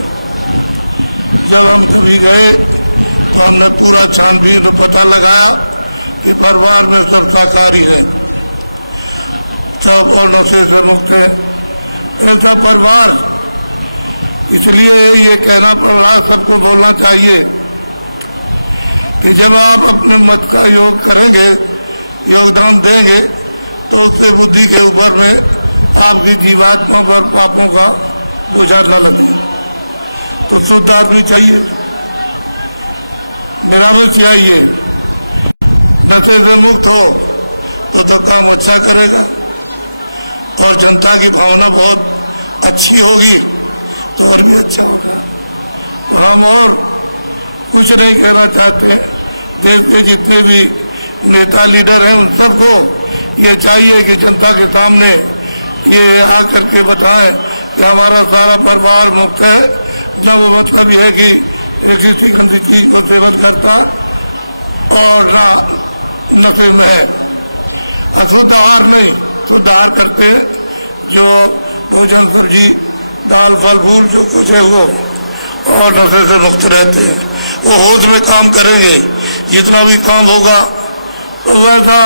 जब हम कभी गए तो हमने पूरा छानबीन और पता लगाया कि परिवार में सब शाकाहारी है, सब और नशे से मुक्त है। ऐसा परिवार, इसलिए ये कहना पड़ रहा, सबको बोलना चाहिए कि जब आप अपने मत का योग करेंगे, योगदान देंगे, तो उससे बुद्धि के ऊपर में आपकी जीवात्मा पर पापों का बोझा न लगे। तो शुद्ध आदमी चाहिए, निरामिष चाहिए, नशे से मुक्त हो तो काम अच्छा करेगा और जनता की भावना बहुत अच्छी होगी तो और भी अच्छा होगा। तो हम और कुछ नहीं कहना चाहते। देश के जितने भी नेता लीडर हैं उन सबको ये चाहिए कि जनता के सामने ये आकर के बताएं कि हमारा सारा परिवार मुक्त है। न वो मतलब यह है कि किसी गंदी चीज को सेवन करता और ना नशे में है। अशुद्ध आहार नहीं, शुद्ध आहार करते हैं, जो भोजन सब्जी दाल फल फूल जो कुछ है वो, और नशे से मुक्त रहते हैं। वो होश में काम करेंगे, जितना भी काम होगा तो वैसा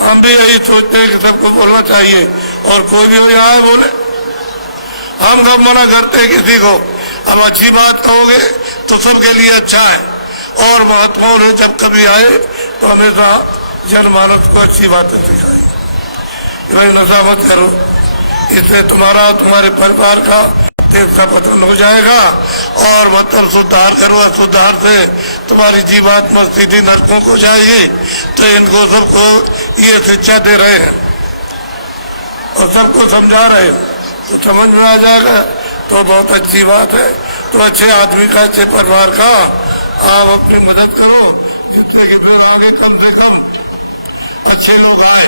हम भी यही सोचते हैं कि सबको बोलना चाहिए। और कोई भी हो यहाँ बोले, हम कब मना करते हैं किसी को। हम अच्छी बात कहोगे तो सबके लिए अच्छा है। और महात्माओं ने जब कभी आए तो हमेशा जनमानस को अच्छी बातें सिखाई, भाई नशा मत करो, इससे तुम्हारा और तुम्हारे परिवार का देश का पतन हो जाएगा। और मतलब सुधार करो, सुधार से तुम्हारी जीवात्मा सीधी नरकों को जाएगी। तो इनको सबको ये शिक्षा दे रहे हैं और सबको समझा रहे हैं, तो समझ में आ जाएगा तो बहुत अच्छी बात है। तो अच्छे आदमी का, अच्छे परिवार का आप अपनी मदद करो, जिससे कि फिर आगे कम से कम अच्छे लोग आए।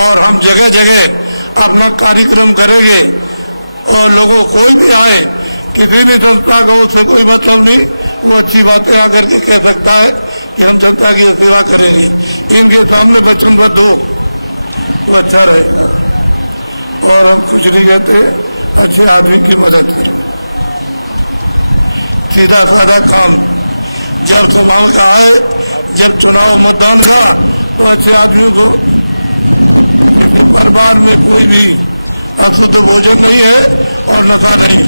और हम जगह जगह अपना कार्यक्रम करेंगे और लोगों, कोई भी आए, किसी भी संस्था का उससे कोई मतलब नहीं, वो अच्छी बातें आकर के कह सकता है कि हम जनता की सेवा करेंगे। इनके सामने वचनबद्ध हो तो अच्छा रहेगा। और हम कुछ नहीं कहते, अच्छे आदमी की मदद करें, सीधा साधा काम। जब चुनाव का आए, जब चुनाव मतदान का, तो अच्छे आदमी को, परिवार में कोई भी अशुद्ध भोजन नहीं है और नशा नहीं,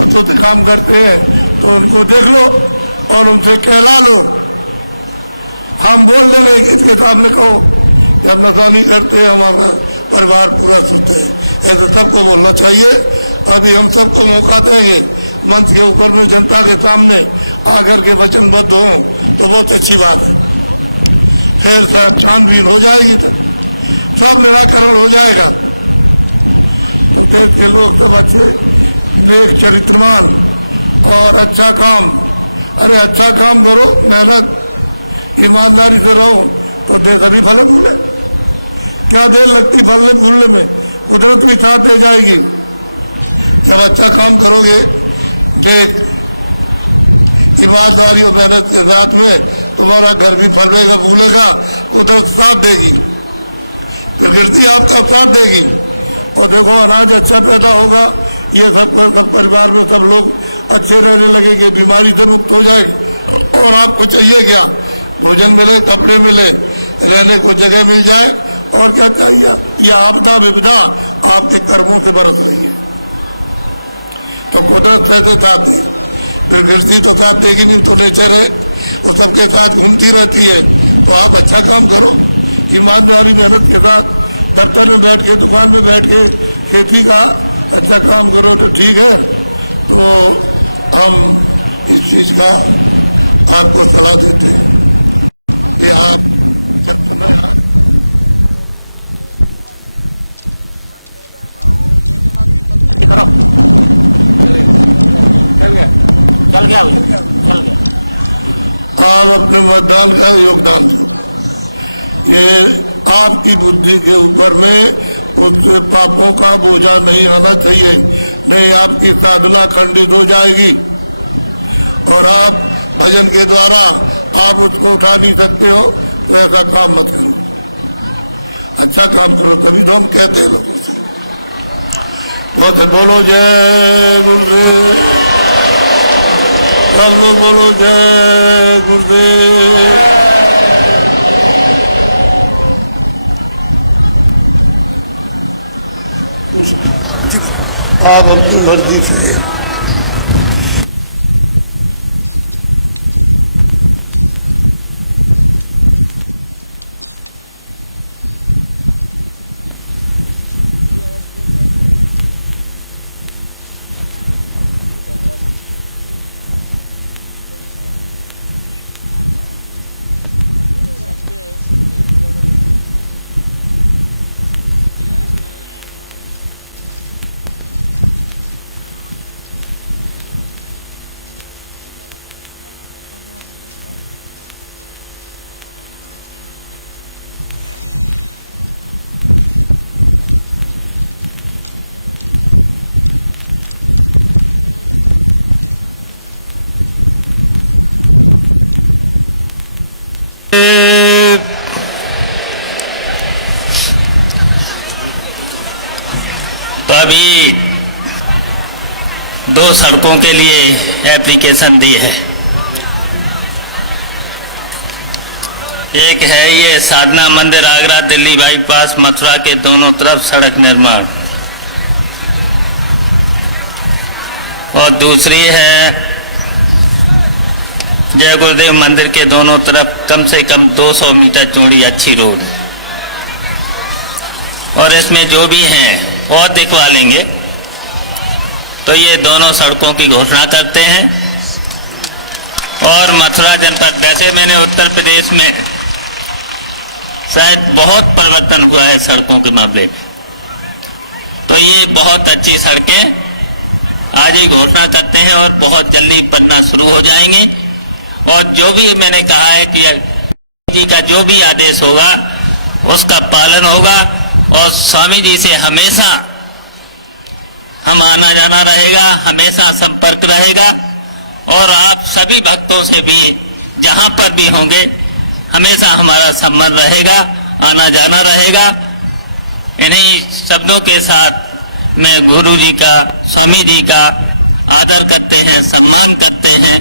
अशुद्ध काम करते हैं तो उनको देख लो और उनसे कहला लो। हम बोल देंगे कि इसके सामने कहो कि हम नशा नहीं करते, हमारा परिवार पूरा शुद्ध है। ऐसे सबको बोलना चाहिए। अभी हम सबको मौका देंगे मंच के ऊपर में, जनता के सामने आकर के वचनबद्ध हों तो बहुत अच्छी बात है। फिर छानबीन हो जाएगी तो सब निराकरण हो जाएगा। तो देश के लोग सब अच्छे, नेक, चरित्रवान और अच्छा काम, अरे अच्छा काम करो, मेहनत ईमानदारी से रहो तो देश अभी फले फूले। क्या देर लगती फलने फूलने में, कुदरत भी साथ दे जाएगी। जब अच्छा काम करोगे देख ईमानदारी और मेहनत के साथ में, तुम्हारा घर भी फलेगा फूलेगा, कुदरत साथ देगी, प्रकृति आपका साथ देगी। और देखो अनाज अच्छा पैदा होगा, ये सब परिवार में सब लोग अच्छे रहने लगेंगे, बीमारी से मुक्त हो जाएगी। और आपको चाहिए क्या? भोजन मिले, कपड़े मिले, रहने को जगह मिल जाए, और क्या चाहिए। यह आपदा विपदा आपके कर्मों से बरस रही है। तो कुदरत कैसे साथ दे, प्रकृति तो साथ देगी नहीं, तो नेचर है वो सबके साथ घूमती रहती है। तो आप अच्छा काम करो, ईमानदारी मेहनत के साथ, दफ्तर में बैठ के, दुकान में बैठ के खेती का अच्छा काम करो तो ठीक है। तो हम इस चीज का आपको सलाह देते हैं कि आप जब समय चल गया आप अपने मतदान का योगदान दो। ये आपकी बुद्धि के ऊपर में उससे पापों का बोझा नहीं आना चाहिए, नहीं आपकी साधना खंडित हो जाएगी और आप भजन के द्वारा आप उसको उठा नहीं सकते हो। तो ऐसा काम मत करो, अच्छा काम करो, तभी तो हम कहते हैं लोगों से। बहुत बोलो जय गुरुदेव, सब लोग बोलो जय गुरुदेव। आप अपनी मर्जी से अभी 2 सड़कों के लिए एप्लीकेशन दी है। एक है ये साधना मंदिर आगरा दिल्ली बाईपास मथुरा के दोनों तरफ सड़क निर्माण, और दूसरी है जय गुरुदेव मंदिर के दोनों तरफ कम से कम 200 मीटर चौड़ी अच्छी रोड। और इसमें जो भी हैं और दिखवा लेंगे। तो ये दोनों सड़कों की घोषणा करते हैं। और मथुरा जनपद, वैसे मैंने उत्तर प्रदेश में शायद बहुत परिवर्तन हुआ है सड़कों के मामले में, तो ये बहुत अच्छी सड़कें आज ही घोषणा करते हैं और बहुत जल्दी बनना शुरू हो जाएंगी। और जो भी मैंने कहा है कि जी का जो भी आदेश होगा उसका पालन होगा, और स्वामी जी से हमेशा हम आना जाना रहेगा, हमेशा संपर्क रहेगा। और आप सभी भक्तों से भी जहाँ पर भी होंगे हमेशा हमारा संबंध रहेगा, आना जाना रहेगा। इन्हीं शब्दों के साथ मैं गुरु जी का, स्वामी जी का आदर करते हैं, सम्मान करते हैं।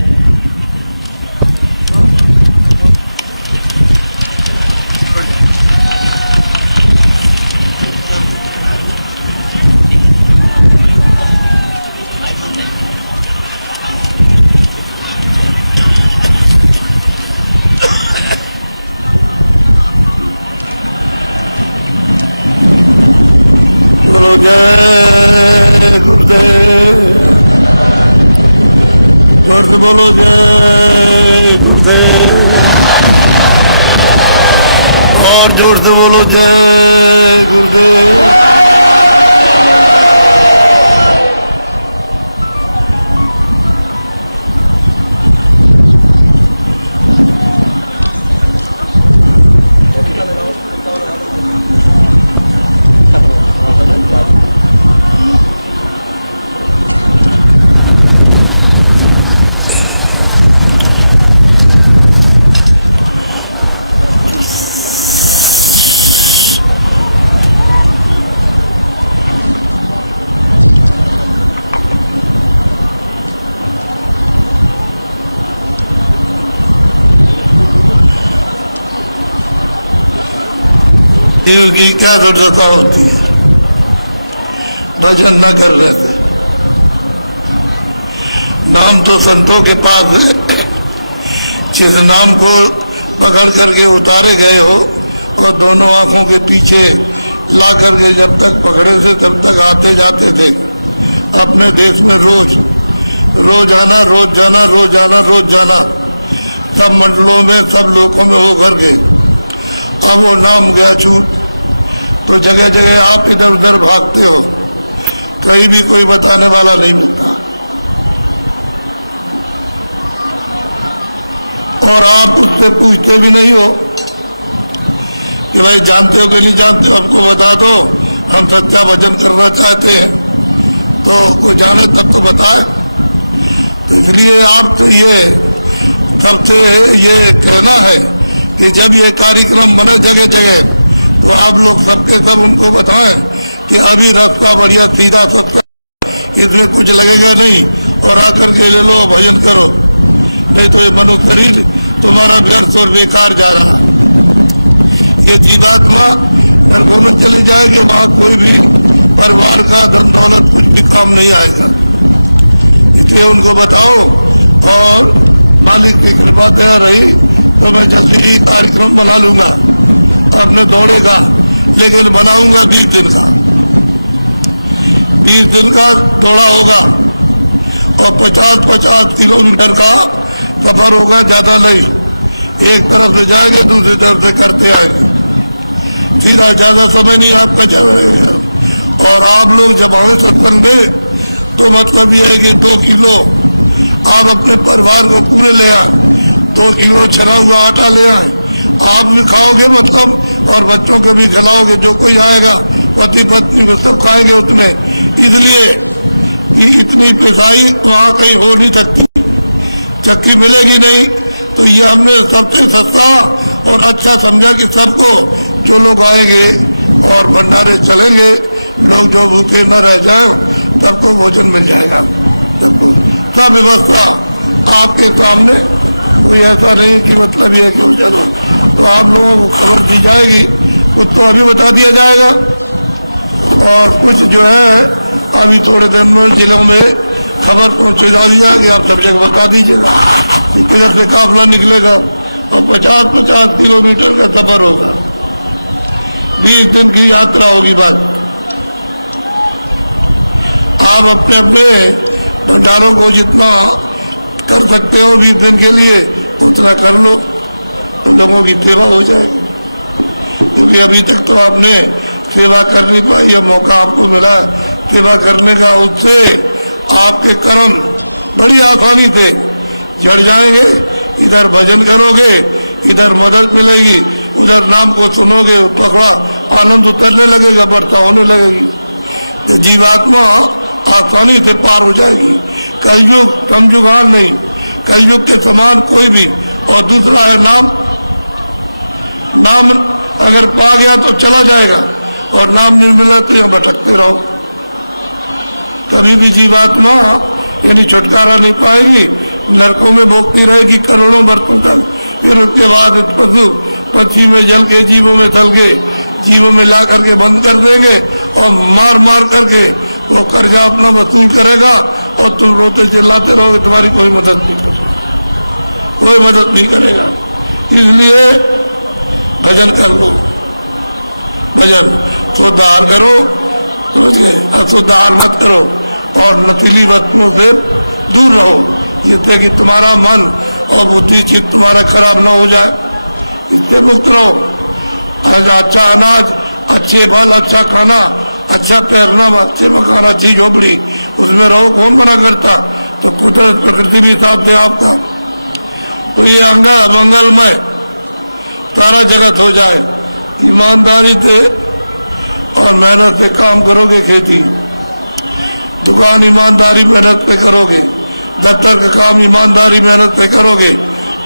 जय गुरुदेव, जोर से बोलो जय गुरुदेव, और जोर से बोलो जय गुरुदेव। जीव की क्या दुर्दशा होती है भजन न करने से। नाम तो संतों के पास है, जिस नाम को पकड़ करके उतारे गए हो और दोनों आंखों के पीछे ला करके जब तक पकड़े थे तब तक आते जाते थे अपने देश में रोज आना रोज जाना रोज आना रोज जाना, सब मंडलों में सब लोकों में हो करके। अब वो नाम गया छूट, तो जगह जगह आप इधर उधर भागते हो, कहीं भी कोई बताने वाला नहीं मिलता, और आप उससे पूछते भी नहीं हो कि भाई जानते हो कि नहीं जानते हो, हमको बता दो, हम सच्चा भजन करना चाहते हैं। तो कोई जाने तब तो बताए। तो इसलिए आपसे ये सबसे ये कहना है कि जब ये कार्यक्रम बने जगह जगह, तो आप लोग सबके सब उनको बताएं कि अभी रास्ता बढ़िया सीधा सस्ता, इसमें कुछ लगेगा नहीं, और आकर के ले लो भजन करो, नहीं तो ये मनुष्य शरीर तुम्हारा व्यर्थ और बेकार जा रहा। ये जीवात्मा नरकों में चली जाएगी, वहां कोई भी परिवार का धन दौलत कुछ भी काम नहीं आएगा। इसलिए उनको बताओ, और मालिक की कृपा दया रही तो मैं जल्दी ही कार्यक्रम बना लूंगा। आपने दौड़ेगा, लेकिन बनाऊंगा 20 दिन का, 20 दिन का दौड़ा होगा, और 50-50 किलोमीटर का सफर होगा, ज्यादा नहीं। एक तरफ से जाएंगे, दूसरी तरफ से करते आएंगे, सीधा, ज्यादा समय नहीं आपका चलेगा। और आप लोग जब आए सत्संग में, तो मतलब ये है कि 2 किलो आप अपने परिवार को पूरे ले आए, 2 किलो छना हुआ आटा ले आए, आप भी खाओगे मतलब, और बच्चों को भी खिलाओगे, जो कोई आएगा पति पत्नी को सब खाएंगे उतने। इसलिए कि इतनी पिसाई वहाँ कहीं हो नहीं सकती, चक्की मिलेगी नहीं। तो ये हमने सबसे सस्ता और अच्छा समझा कि सबको, जो लोग आएंगे और भंडारे चलेंगे, लोग जो भूखे न रह जाए, सबको भोजन मिल जाएगा, सबको सब व्यवस्था आपके सामने। कोई ऐसा नहीं कि मतलब ये क्यों चलो, तो आप लोगों को खबर दी जाएगी, कुछ तो अभी बता दिया जाएगा, और कुछ जो है अभी थोड़े दिन में जिलों में खबर पहुँचा दी जाएगी, आप सब जगह बता दीजिएगा। किधर से काफिला निकलेगा, और 50-50 किलोमीटर का सफर होगा, 20 दिन की यात्रा होगी। बात आप अपने अपने भंडारों को जितना कर सकते हो 20 दिन के लिए, उतना कर लो, तो लोगों की सेवा हो जाएगी। क्योंकि अभी तक तो आपने सेवा कर नहीं पाई, यह मौका आपको मिला सेवा करने का, उससे आपके कर्म बड़ी आसानी से जड़ जाएंगे। इधर भजन करोगे, इधर मदद मिलेगी, उधर नाम को सुनोगे, पकड़ा आनंद उतरने लगेगा, वर्षा होने लगेगी, तो जीवात्मा आसानी से पार हो जाएगी। कलयुग समझुगान नहीं, कलयुग के समान कोई भी। और दूसरा है नाम, नाम अगर पा गया तो चला जाएगा, और नाम नहीं मिला तो यहाँ भटकते रहो, कभी भी जीवात्मा यानी छुटकारा नहीं पाएगी, नरकों में भोगती रहेगी करोड़ों वर्षों तक। फिर उसके बाद पशु पक्षी में जल के, जीवों में तल के, जीवों में ला करके बंद कर देंगे, और मार मार करके वो कर्जा अपना वसूल करेगा, और तुम रोते चिल्लाते रहोगे, तुम्हारी कोई मदद नहीं करेगा, कोई मदद नहीं करेगा। इसलिए भजन कर लो, भजन शुद्ध आहार करो, समझ गए, अशुद्ध आहार मत करो, और नशीली वस्तुओं से दूर रहो, जिससे कि तुम्हारा मन और बुद्धि चित्त तुम्हारा खराब ना हो जाए, इससे मुक्त रहो। अच्छा अनाज, अच्छे फल, अच्छा खाना, अच्छा पहनना, अच्छे मकान, अच्छी झोपड़ी, उसमें रहो, कौन मना करता। तो कुदरत प्रकृति भी साथ दे आपका, तो ये मंगलमय सारा जगत हो जाए। ईमानदारी से और मेहनत से काम करोगे, खेती दुकान ईमानदारी मेहनत से करोगे, दफ्तर का काम ईमानदारी मेहनत से करोगे,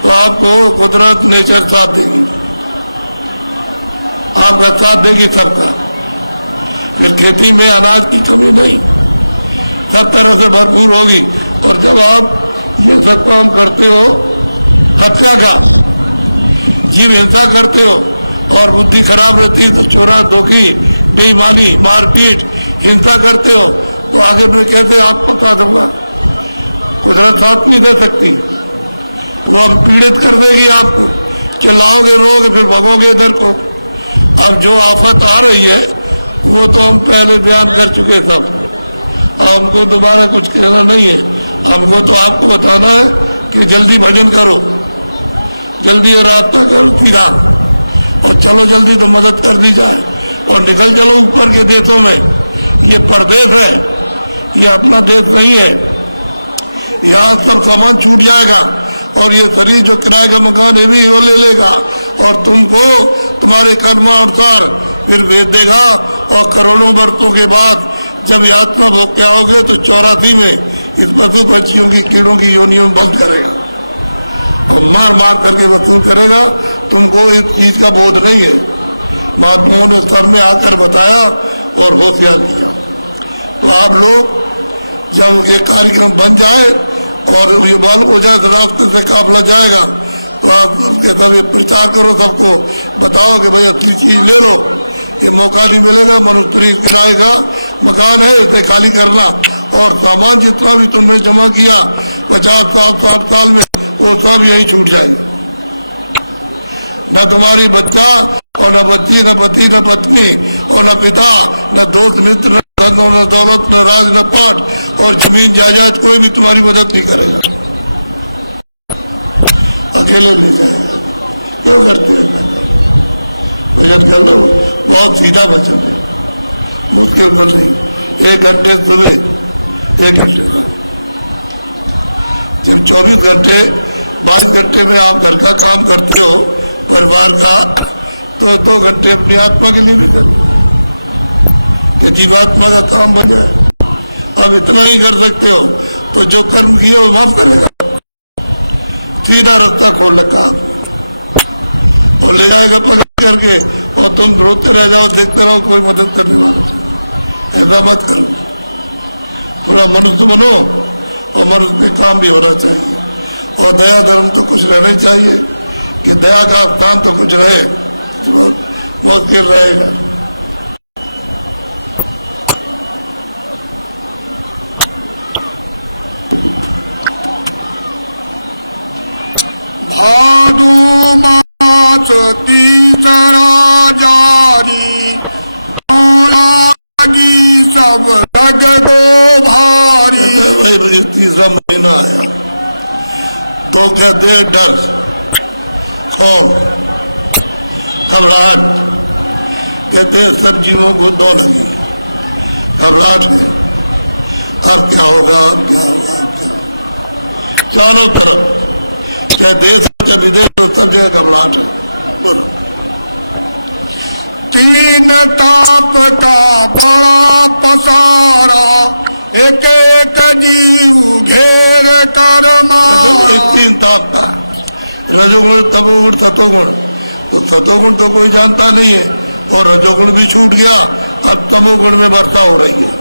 तो आपको कुदरत नेचर साथ देगी, आपका साथ देगी सबका। फिर खेती में अनाज की कमी नहीं, सब तरह से भरपूर होगी। और जब आप ये सब काम करते हो, हत्या का, जीव हिंसा करते हो, और बुद्धि खराब रहती है तो चोरा धोखी बेईमानी मारपीट हिंसा करते हो तो आगे में कैसे आप बता दूंगा। कुदरत साथ नहीं दे सकती, वो अब पीड़ित कर देगी आपको, चिल्लाओगे रोगे फिर भगोगे इधर को। अब जो आफत आ रही है वो तो हम पहले बयान कर चुके सब, हमको दोबारा कुछ कहना नहीं है। हमको तो आपको बताना है कि जल्दी भजन करो, जल्दी रास्ता करो सीधा और चलो जल्दी तो मदद कर दी जाए और निकल चलो ऊपर के देशों में। ये परदेश है, ये अपना देश नहीं है। यहाँ सब सामान छूट जाएगा और ये शरीर जो किराए का मकान है भी वो ले लेगा और तुमको तुम्हारे कर्मानुसार फिर भेज देगा। और करोड़ों वर्षों के बाद जब यात्रा भोग के आओगे तो 84 में इस पशु पक्षियों की कीड़ों की योनियों में बंद करेगा और मार मार करके वसूल करेगा। तुमको इस चीज का बोध नहीं है। महात्माओं ने सर में आकर बताया और होशियार किया। तो आप लोग जब ये कार्यक्रम बन जाए और ये बाल हो जाए तो रास्ते से काफला जाएगा तो आप उसके सब ये प्रचार करो, सबको बताओ कि भाई असली चीज ले लो, ये मौका नहीं मिलेगा। मनुष्य किराए का मकान है, इसे खाली करना और सामान जितना भी तुमने जमा किया 50 साल 60 साल में वो सब यही छूट जाएगा। न तुम्हारी बच्चा और न बच्ची, न पति, न पत्नी और न पिता, न दोस्त मित्र, न धन, न दौलत, न राज, न पाठ और जमीन जायदाद कोई भी तुम्हारी मदद नहीं करेगा, अकेले ले जाएगा। क्यों करते हो? भजन कर लो, बहुत सीधा वचन है, मुश्किल कर नहीं। 1 घंटे सुबह 1 घंटे का, जब 24 घंटे 22 घंटे में आप घर का काम करते हो परिवार का, तो 2 घंटे अपनी आत्मा के लिए भी करो कि जीवात्मा का काम बन जाए। अब इतना नहीं कर सकते हो तो जो कर्म किए वो माफ करेगा। सीधा रास्ता खोल रखा और ले जाएगा पकड़ करके और तुम रोते रह जाओ, देखते रहो कोई मदद करने वाला। ऐसा मत करो, थोड़ा मनुष्य बनो और मनुष्य में काम भी होना चाहिए और दया धर्म तो कुछ रहना ही चाहिए कि दया का स्थान तो कुछ रहे, मुश्किल रहेगा। भादु मास तीसरा जारी, लागी सब लग को भारी। भाई तीसरा महीना आया तो कहते डर, खौफ, घबराहट, कहते सब जीवों को दौड़ लगी, घबराहट है। अब क्या होगा, अब क्या होगा, अब क्या, चारों तरफ चाहे देश हो चाहे विदेश हो सब जगह घबराहट है। बोलो। 3 ताप का बड़ा पसारा, एक एक जीव घेर कर मारा। 3 ताप का, रजोगुण तमोगुण सतोगुण। तो सतोगुण तो कोई जानता नहीं है और रजोगुण भी छूट गया, अब तमोगुण में वर्षा हो रही है।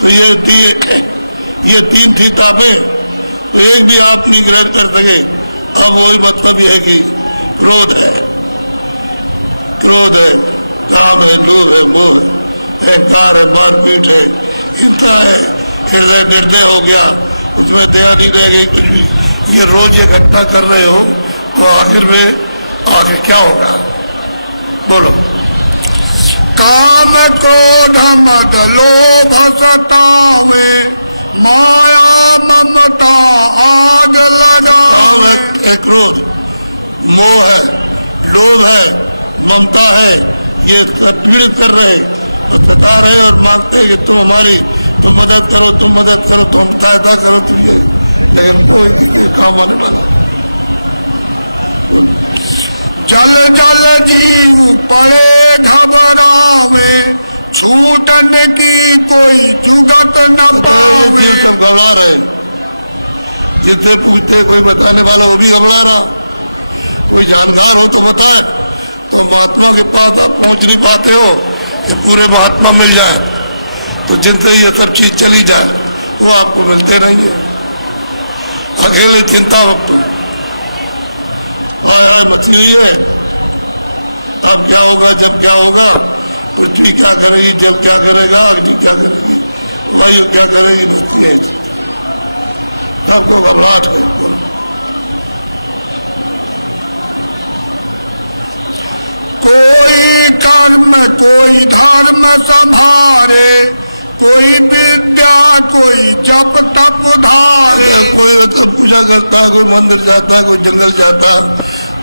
तो ये 3 थी तापें, तो एक भी आप नहीं ग्रहण कर सके। अब वही मतलब यह है कि क्रोध है, क्रोध है, काम है, लोभ है, मोह है, अहंकार है, मारपीट है, हिंसा है, हृदय निर्दय हो गया, उसमें दया नहीं रह गई कुछ भी। ये रोज ये घटना कर रहे हो तो आखिर में आगे क्या होगा? बोलो। काम क्रोध मद लोभ सतावे, माया ममता आग लगावे। काम है क्रोध, मोह है, लोभ है, ममता है, ये सब पीड़ित कर रहे और सता रहे और मांगते हैं कि तुम हमारी, तुम मदद करो, तुम मदद करो, तुम सहायता करो, तुम ये, लेकिन कोई काम आने वाला। जल जल जीव पड़े घबरावे, छूटन की कोई जुगत न पावे। जीव सब घबरा रहे, जिससे पूछते कोई बताने वाला वो भी घबरा रहा। कोई जानकार हो तो बताए, तो महात्मा के पास आप पहुंच नहीं पाते हो कि पूरे महात्मा मिल जाए, तो जिनसे ये सब चीज चली जाए वो आपको मिलते नहीं है। अकेले चिंता वक्त आय आय मछली है, अब क्या होगा, जब क्या होगा, पृथ्वी क्या करेगी, जल क्या करेगा, अग्नि क्या करेगी, वायु क्या करेगी, बचती है। सबको घबराहट है। कोई कर्म कोई धर्म संभारे, कोई विद्या कोई जप तप धारे। कोई मतलब पूजा करता है, कोई मंदिर जाता है, कोई जंगल जाता है,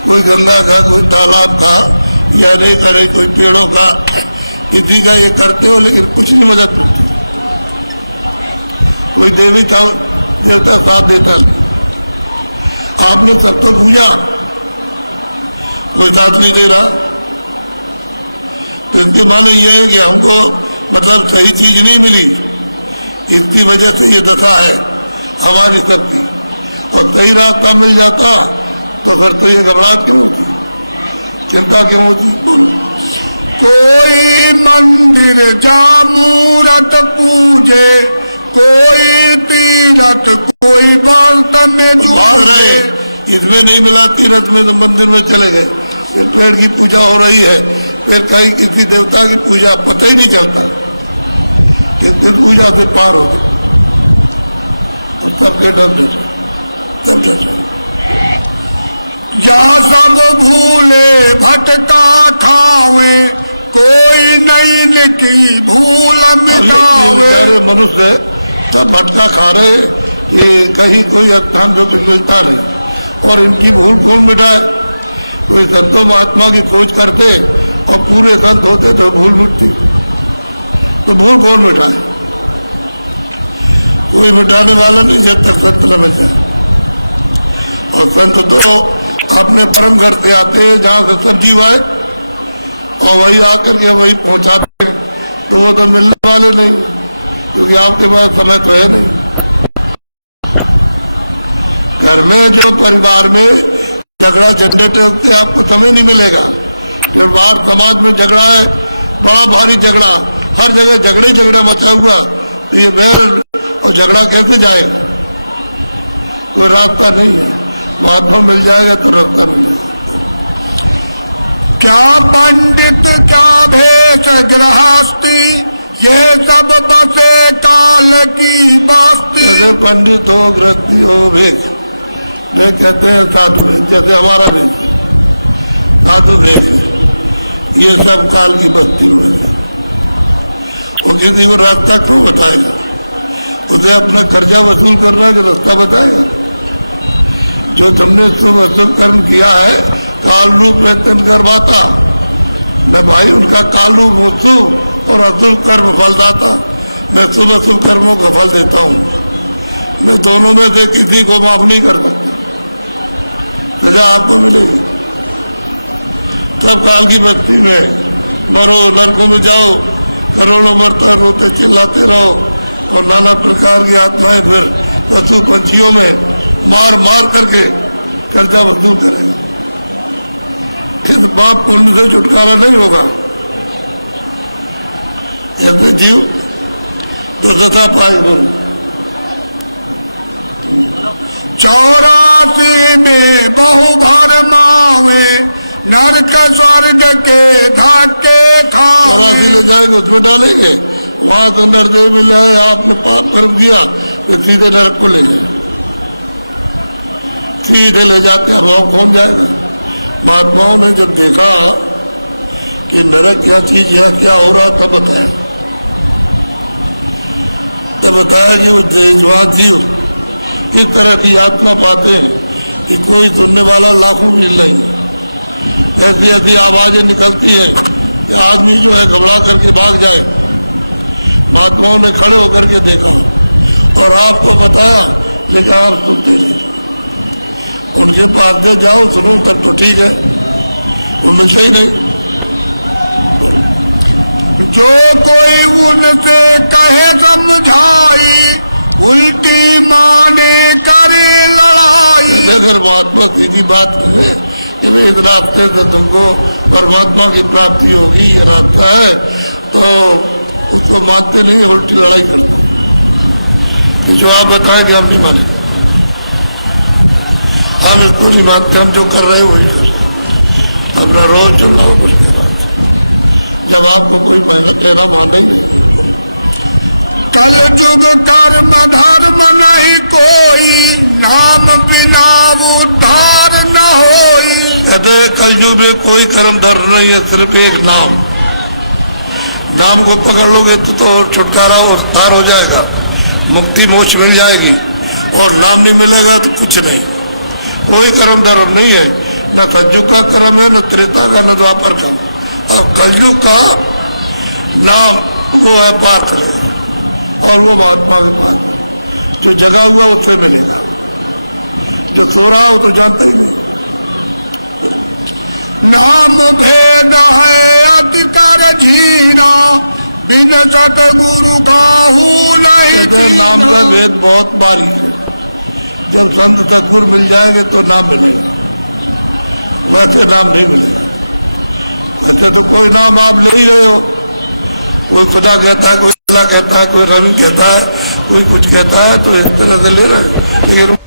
कोई गंगा का, कोई तालाब का, या नहीं करे कोई पेड़ों का, किसी का ये करते हो, लेकिन कुछ नहीं मदद मिलती। कोई देवी था देवता साथ देता नहीं। आपने सब तो पूजा, कोई साथ नहीं दे रहा। तो इसके माने ये है कि हमको मतलब सही चीज नहीं मिली, इसकी वजह से ये दशा है हमारी सबकी। और सही रास्ता मिल जाता तो फिर तो ये घबराहट क्यों होती, चिंता क्यों होती? बोलो। कोई मंदिर जा मूरत पूजे, कोई तीरथ कोई व्रत में भाग जुटे। रहे, इसमें नहीं मिला तीरथ में तो मंदिर में चले गए, फिर पेड़ की पूजा हो रही है, फिर कहीं किसी देवता की पूजा, पता ही नहीं चलता कि किस पूजा से पार हो गए। और सबके डर डर सब डर। या सब भूले भटका खावे, कोई नहीं लिखी भूल मिटावे। सारे मनुष्य सब भटका खा रहे कि कहीं कोई स्थान पे कुछ मिलता नहीं, और इनकी भूल कौन मिटाए? कोई संतों महात्मा की खोज करते और पूरे संत होते तो भूल मिटती, तो भूल कौन मिटाए? कोई मिटाने वाला नहीं जब तक संत न मिल जाए। और संत तो अपने परम घर से आते हैं जहाँ से सब जीव आए, और वही आकर के वही पहुंचाते हैं, तो वो तो मिलने वाले नहीं, क्योंकि आपके पास समय तो है नहीं। घर में जो परिवार में झगड़ा झंझट के आपको समय नहीं मिलेगा। फिर बाहर समाज में झगड़ा है, बड़ा भारी झगड़ा, हर जगह झगड़े झगड़ा मचा हुआ, तो ये बैर और झगड़ा कैसे जाएगा? कोई रास्ता नहीं है। महात्मा मिल जाएगा तो रास्ता मिलेगा। क्या पंडित क्या भेष गृहस्थी, ये सब बसे काल की बस्ती। जैसे पंडित हो, गृहस्थी हो, भेष नहीं कहते हैं साधु भेष, जैसे हमारा भेष साधु भेष, ये सब काल की बस्ती में है। वो किसी को रास्ता क्यों बताएगा? उसे अपना कर्जा वसूल करना है कि रास्ता बताएगा? जो तुमने शुभ अशुभ कर्म किया है, काल रूप में तन करवाता, मैं भाई उनका काल रूप हूँ शुभ और अशुभ कर्म फलदाता। मैं शुभ अशुभ कर्मों का फल देता हूँ, मैं दोनों में से किसी को माफ नहीं कर सकता, सजा आपको मिलेगी। सब काल की बस्ती में मरो, नरकों में जाओ, करोड़ों मरता रोते चिल्लाते रहो, और नाना प्रकार की आत्माएं फिर पशु पंछियों में मार मार करके कर्जा वसूल करेगा। फिर पाप पुण्य से छुटकारा नहीं होगा। ऐसे जीव तो दशा पाए। बोलो। 84 में बहु भरमावे, नरक स्वर्ग के धक्के खावे। 84 ले जाएंगे, उसमें डालेंगे, वहां से नरदेव मिल जाए, आपने पाप कर्म किया तो सीधे नरक को ले जाए, सीधे ले जाते हैं। अब कौन जाएगा? महात्माओं ने जब देखा कि नरक क्या चीज, यहाँ क्या हो रहा, तब बताया कि वो जवान जीव किस तरह की आत्मा पाते हैं कि कोई सुनने वाला लाखों मिल रही है। ऐसी ऐसी आवाजें निकलती हैं कि आदमी जो है घबरा करके भाग जाए। महात्माओं ने खड़े होकर के देखा और आपको बताया, लेकिन आप सुनते नहीं। उनके पास से जाओ, सुनो तब तो ठीक है, उनमें सही नहीं। जो कोई उनसे कहे समझाई, उल्टी माने करे लड़ाई। अगर महात्मा सीधी बात कहे कि भाई इस रास्ते से तुमको परमात्मा की प्राप्ति होगी, ये रास्ता है, तो उसको मानते नहीं, उल्टी लड़ाई करते। कि जो आप बताएं कि हम नहीं माने, हम इसको नहीं मानते, हम जो कर रहे हैं वही कर रहे हैं, अपना रोज चल रहा हो। जब आपको कोई कहना मानना ही नहीं। कल युग कर्म धर्म नहीं कोई, नाम बिना उद्धार न होई। कहते कलयुग में कोई कर्म धर्म नहीं है, सिर्फ एक नाम। नाम को पकड़ लोगे तो छुटकारा और उद्धार हो जाएगा, मुक्ति मोक्ष मिल जाएगी। और नाम नहीं मिलेगा तो कुछ नहीं। कोई कर्म धर्म नहीं है, न सतयुग का कर्म है, न त्रेता का, न द्वापर का। अब कलयुग का नाम वो है पार्थ रहेगा, और वो महात्मा के पास है। जो जगा हुआ उससे मिलेगा, जो सो रहा हो तो जानता ही नहीं। नाम भेद है अधिकार झीना, बिन सतगुरु काहू नहीं कहते नाम का भेद बहुत बारीक है। जब संत सतगुरु मिल जाएंगे तो नाम मिलेगा, वैसे नाम नहीं मिलेगा। वैसे तो कोई नाम आप ले ही रहे हो, कोई खुदा कहता है, कोई अल्लाह कहता है, कोई रवि कहता है, कोई कुछ कहता है, तो इस तरह से ले रहे हैं। लेकिन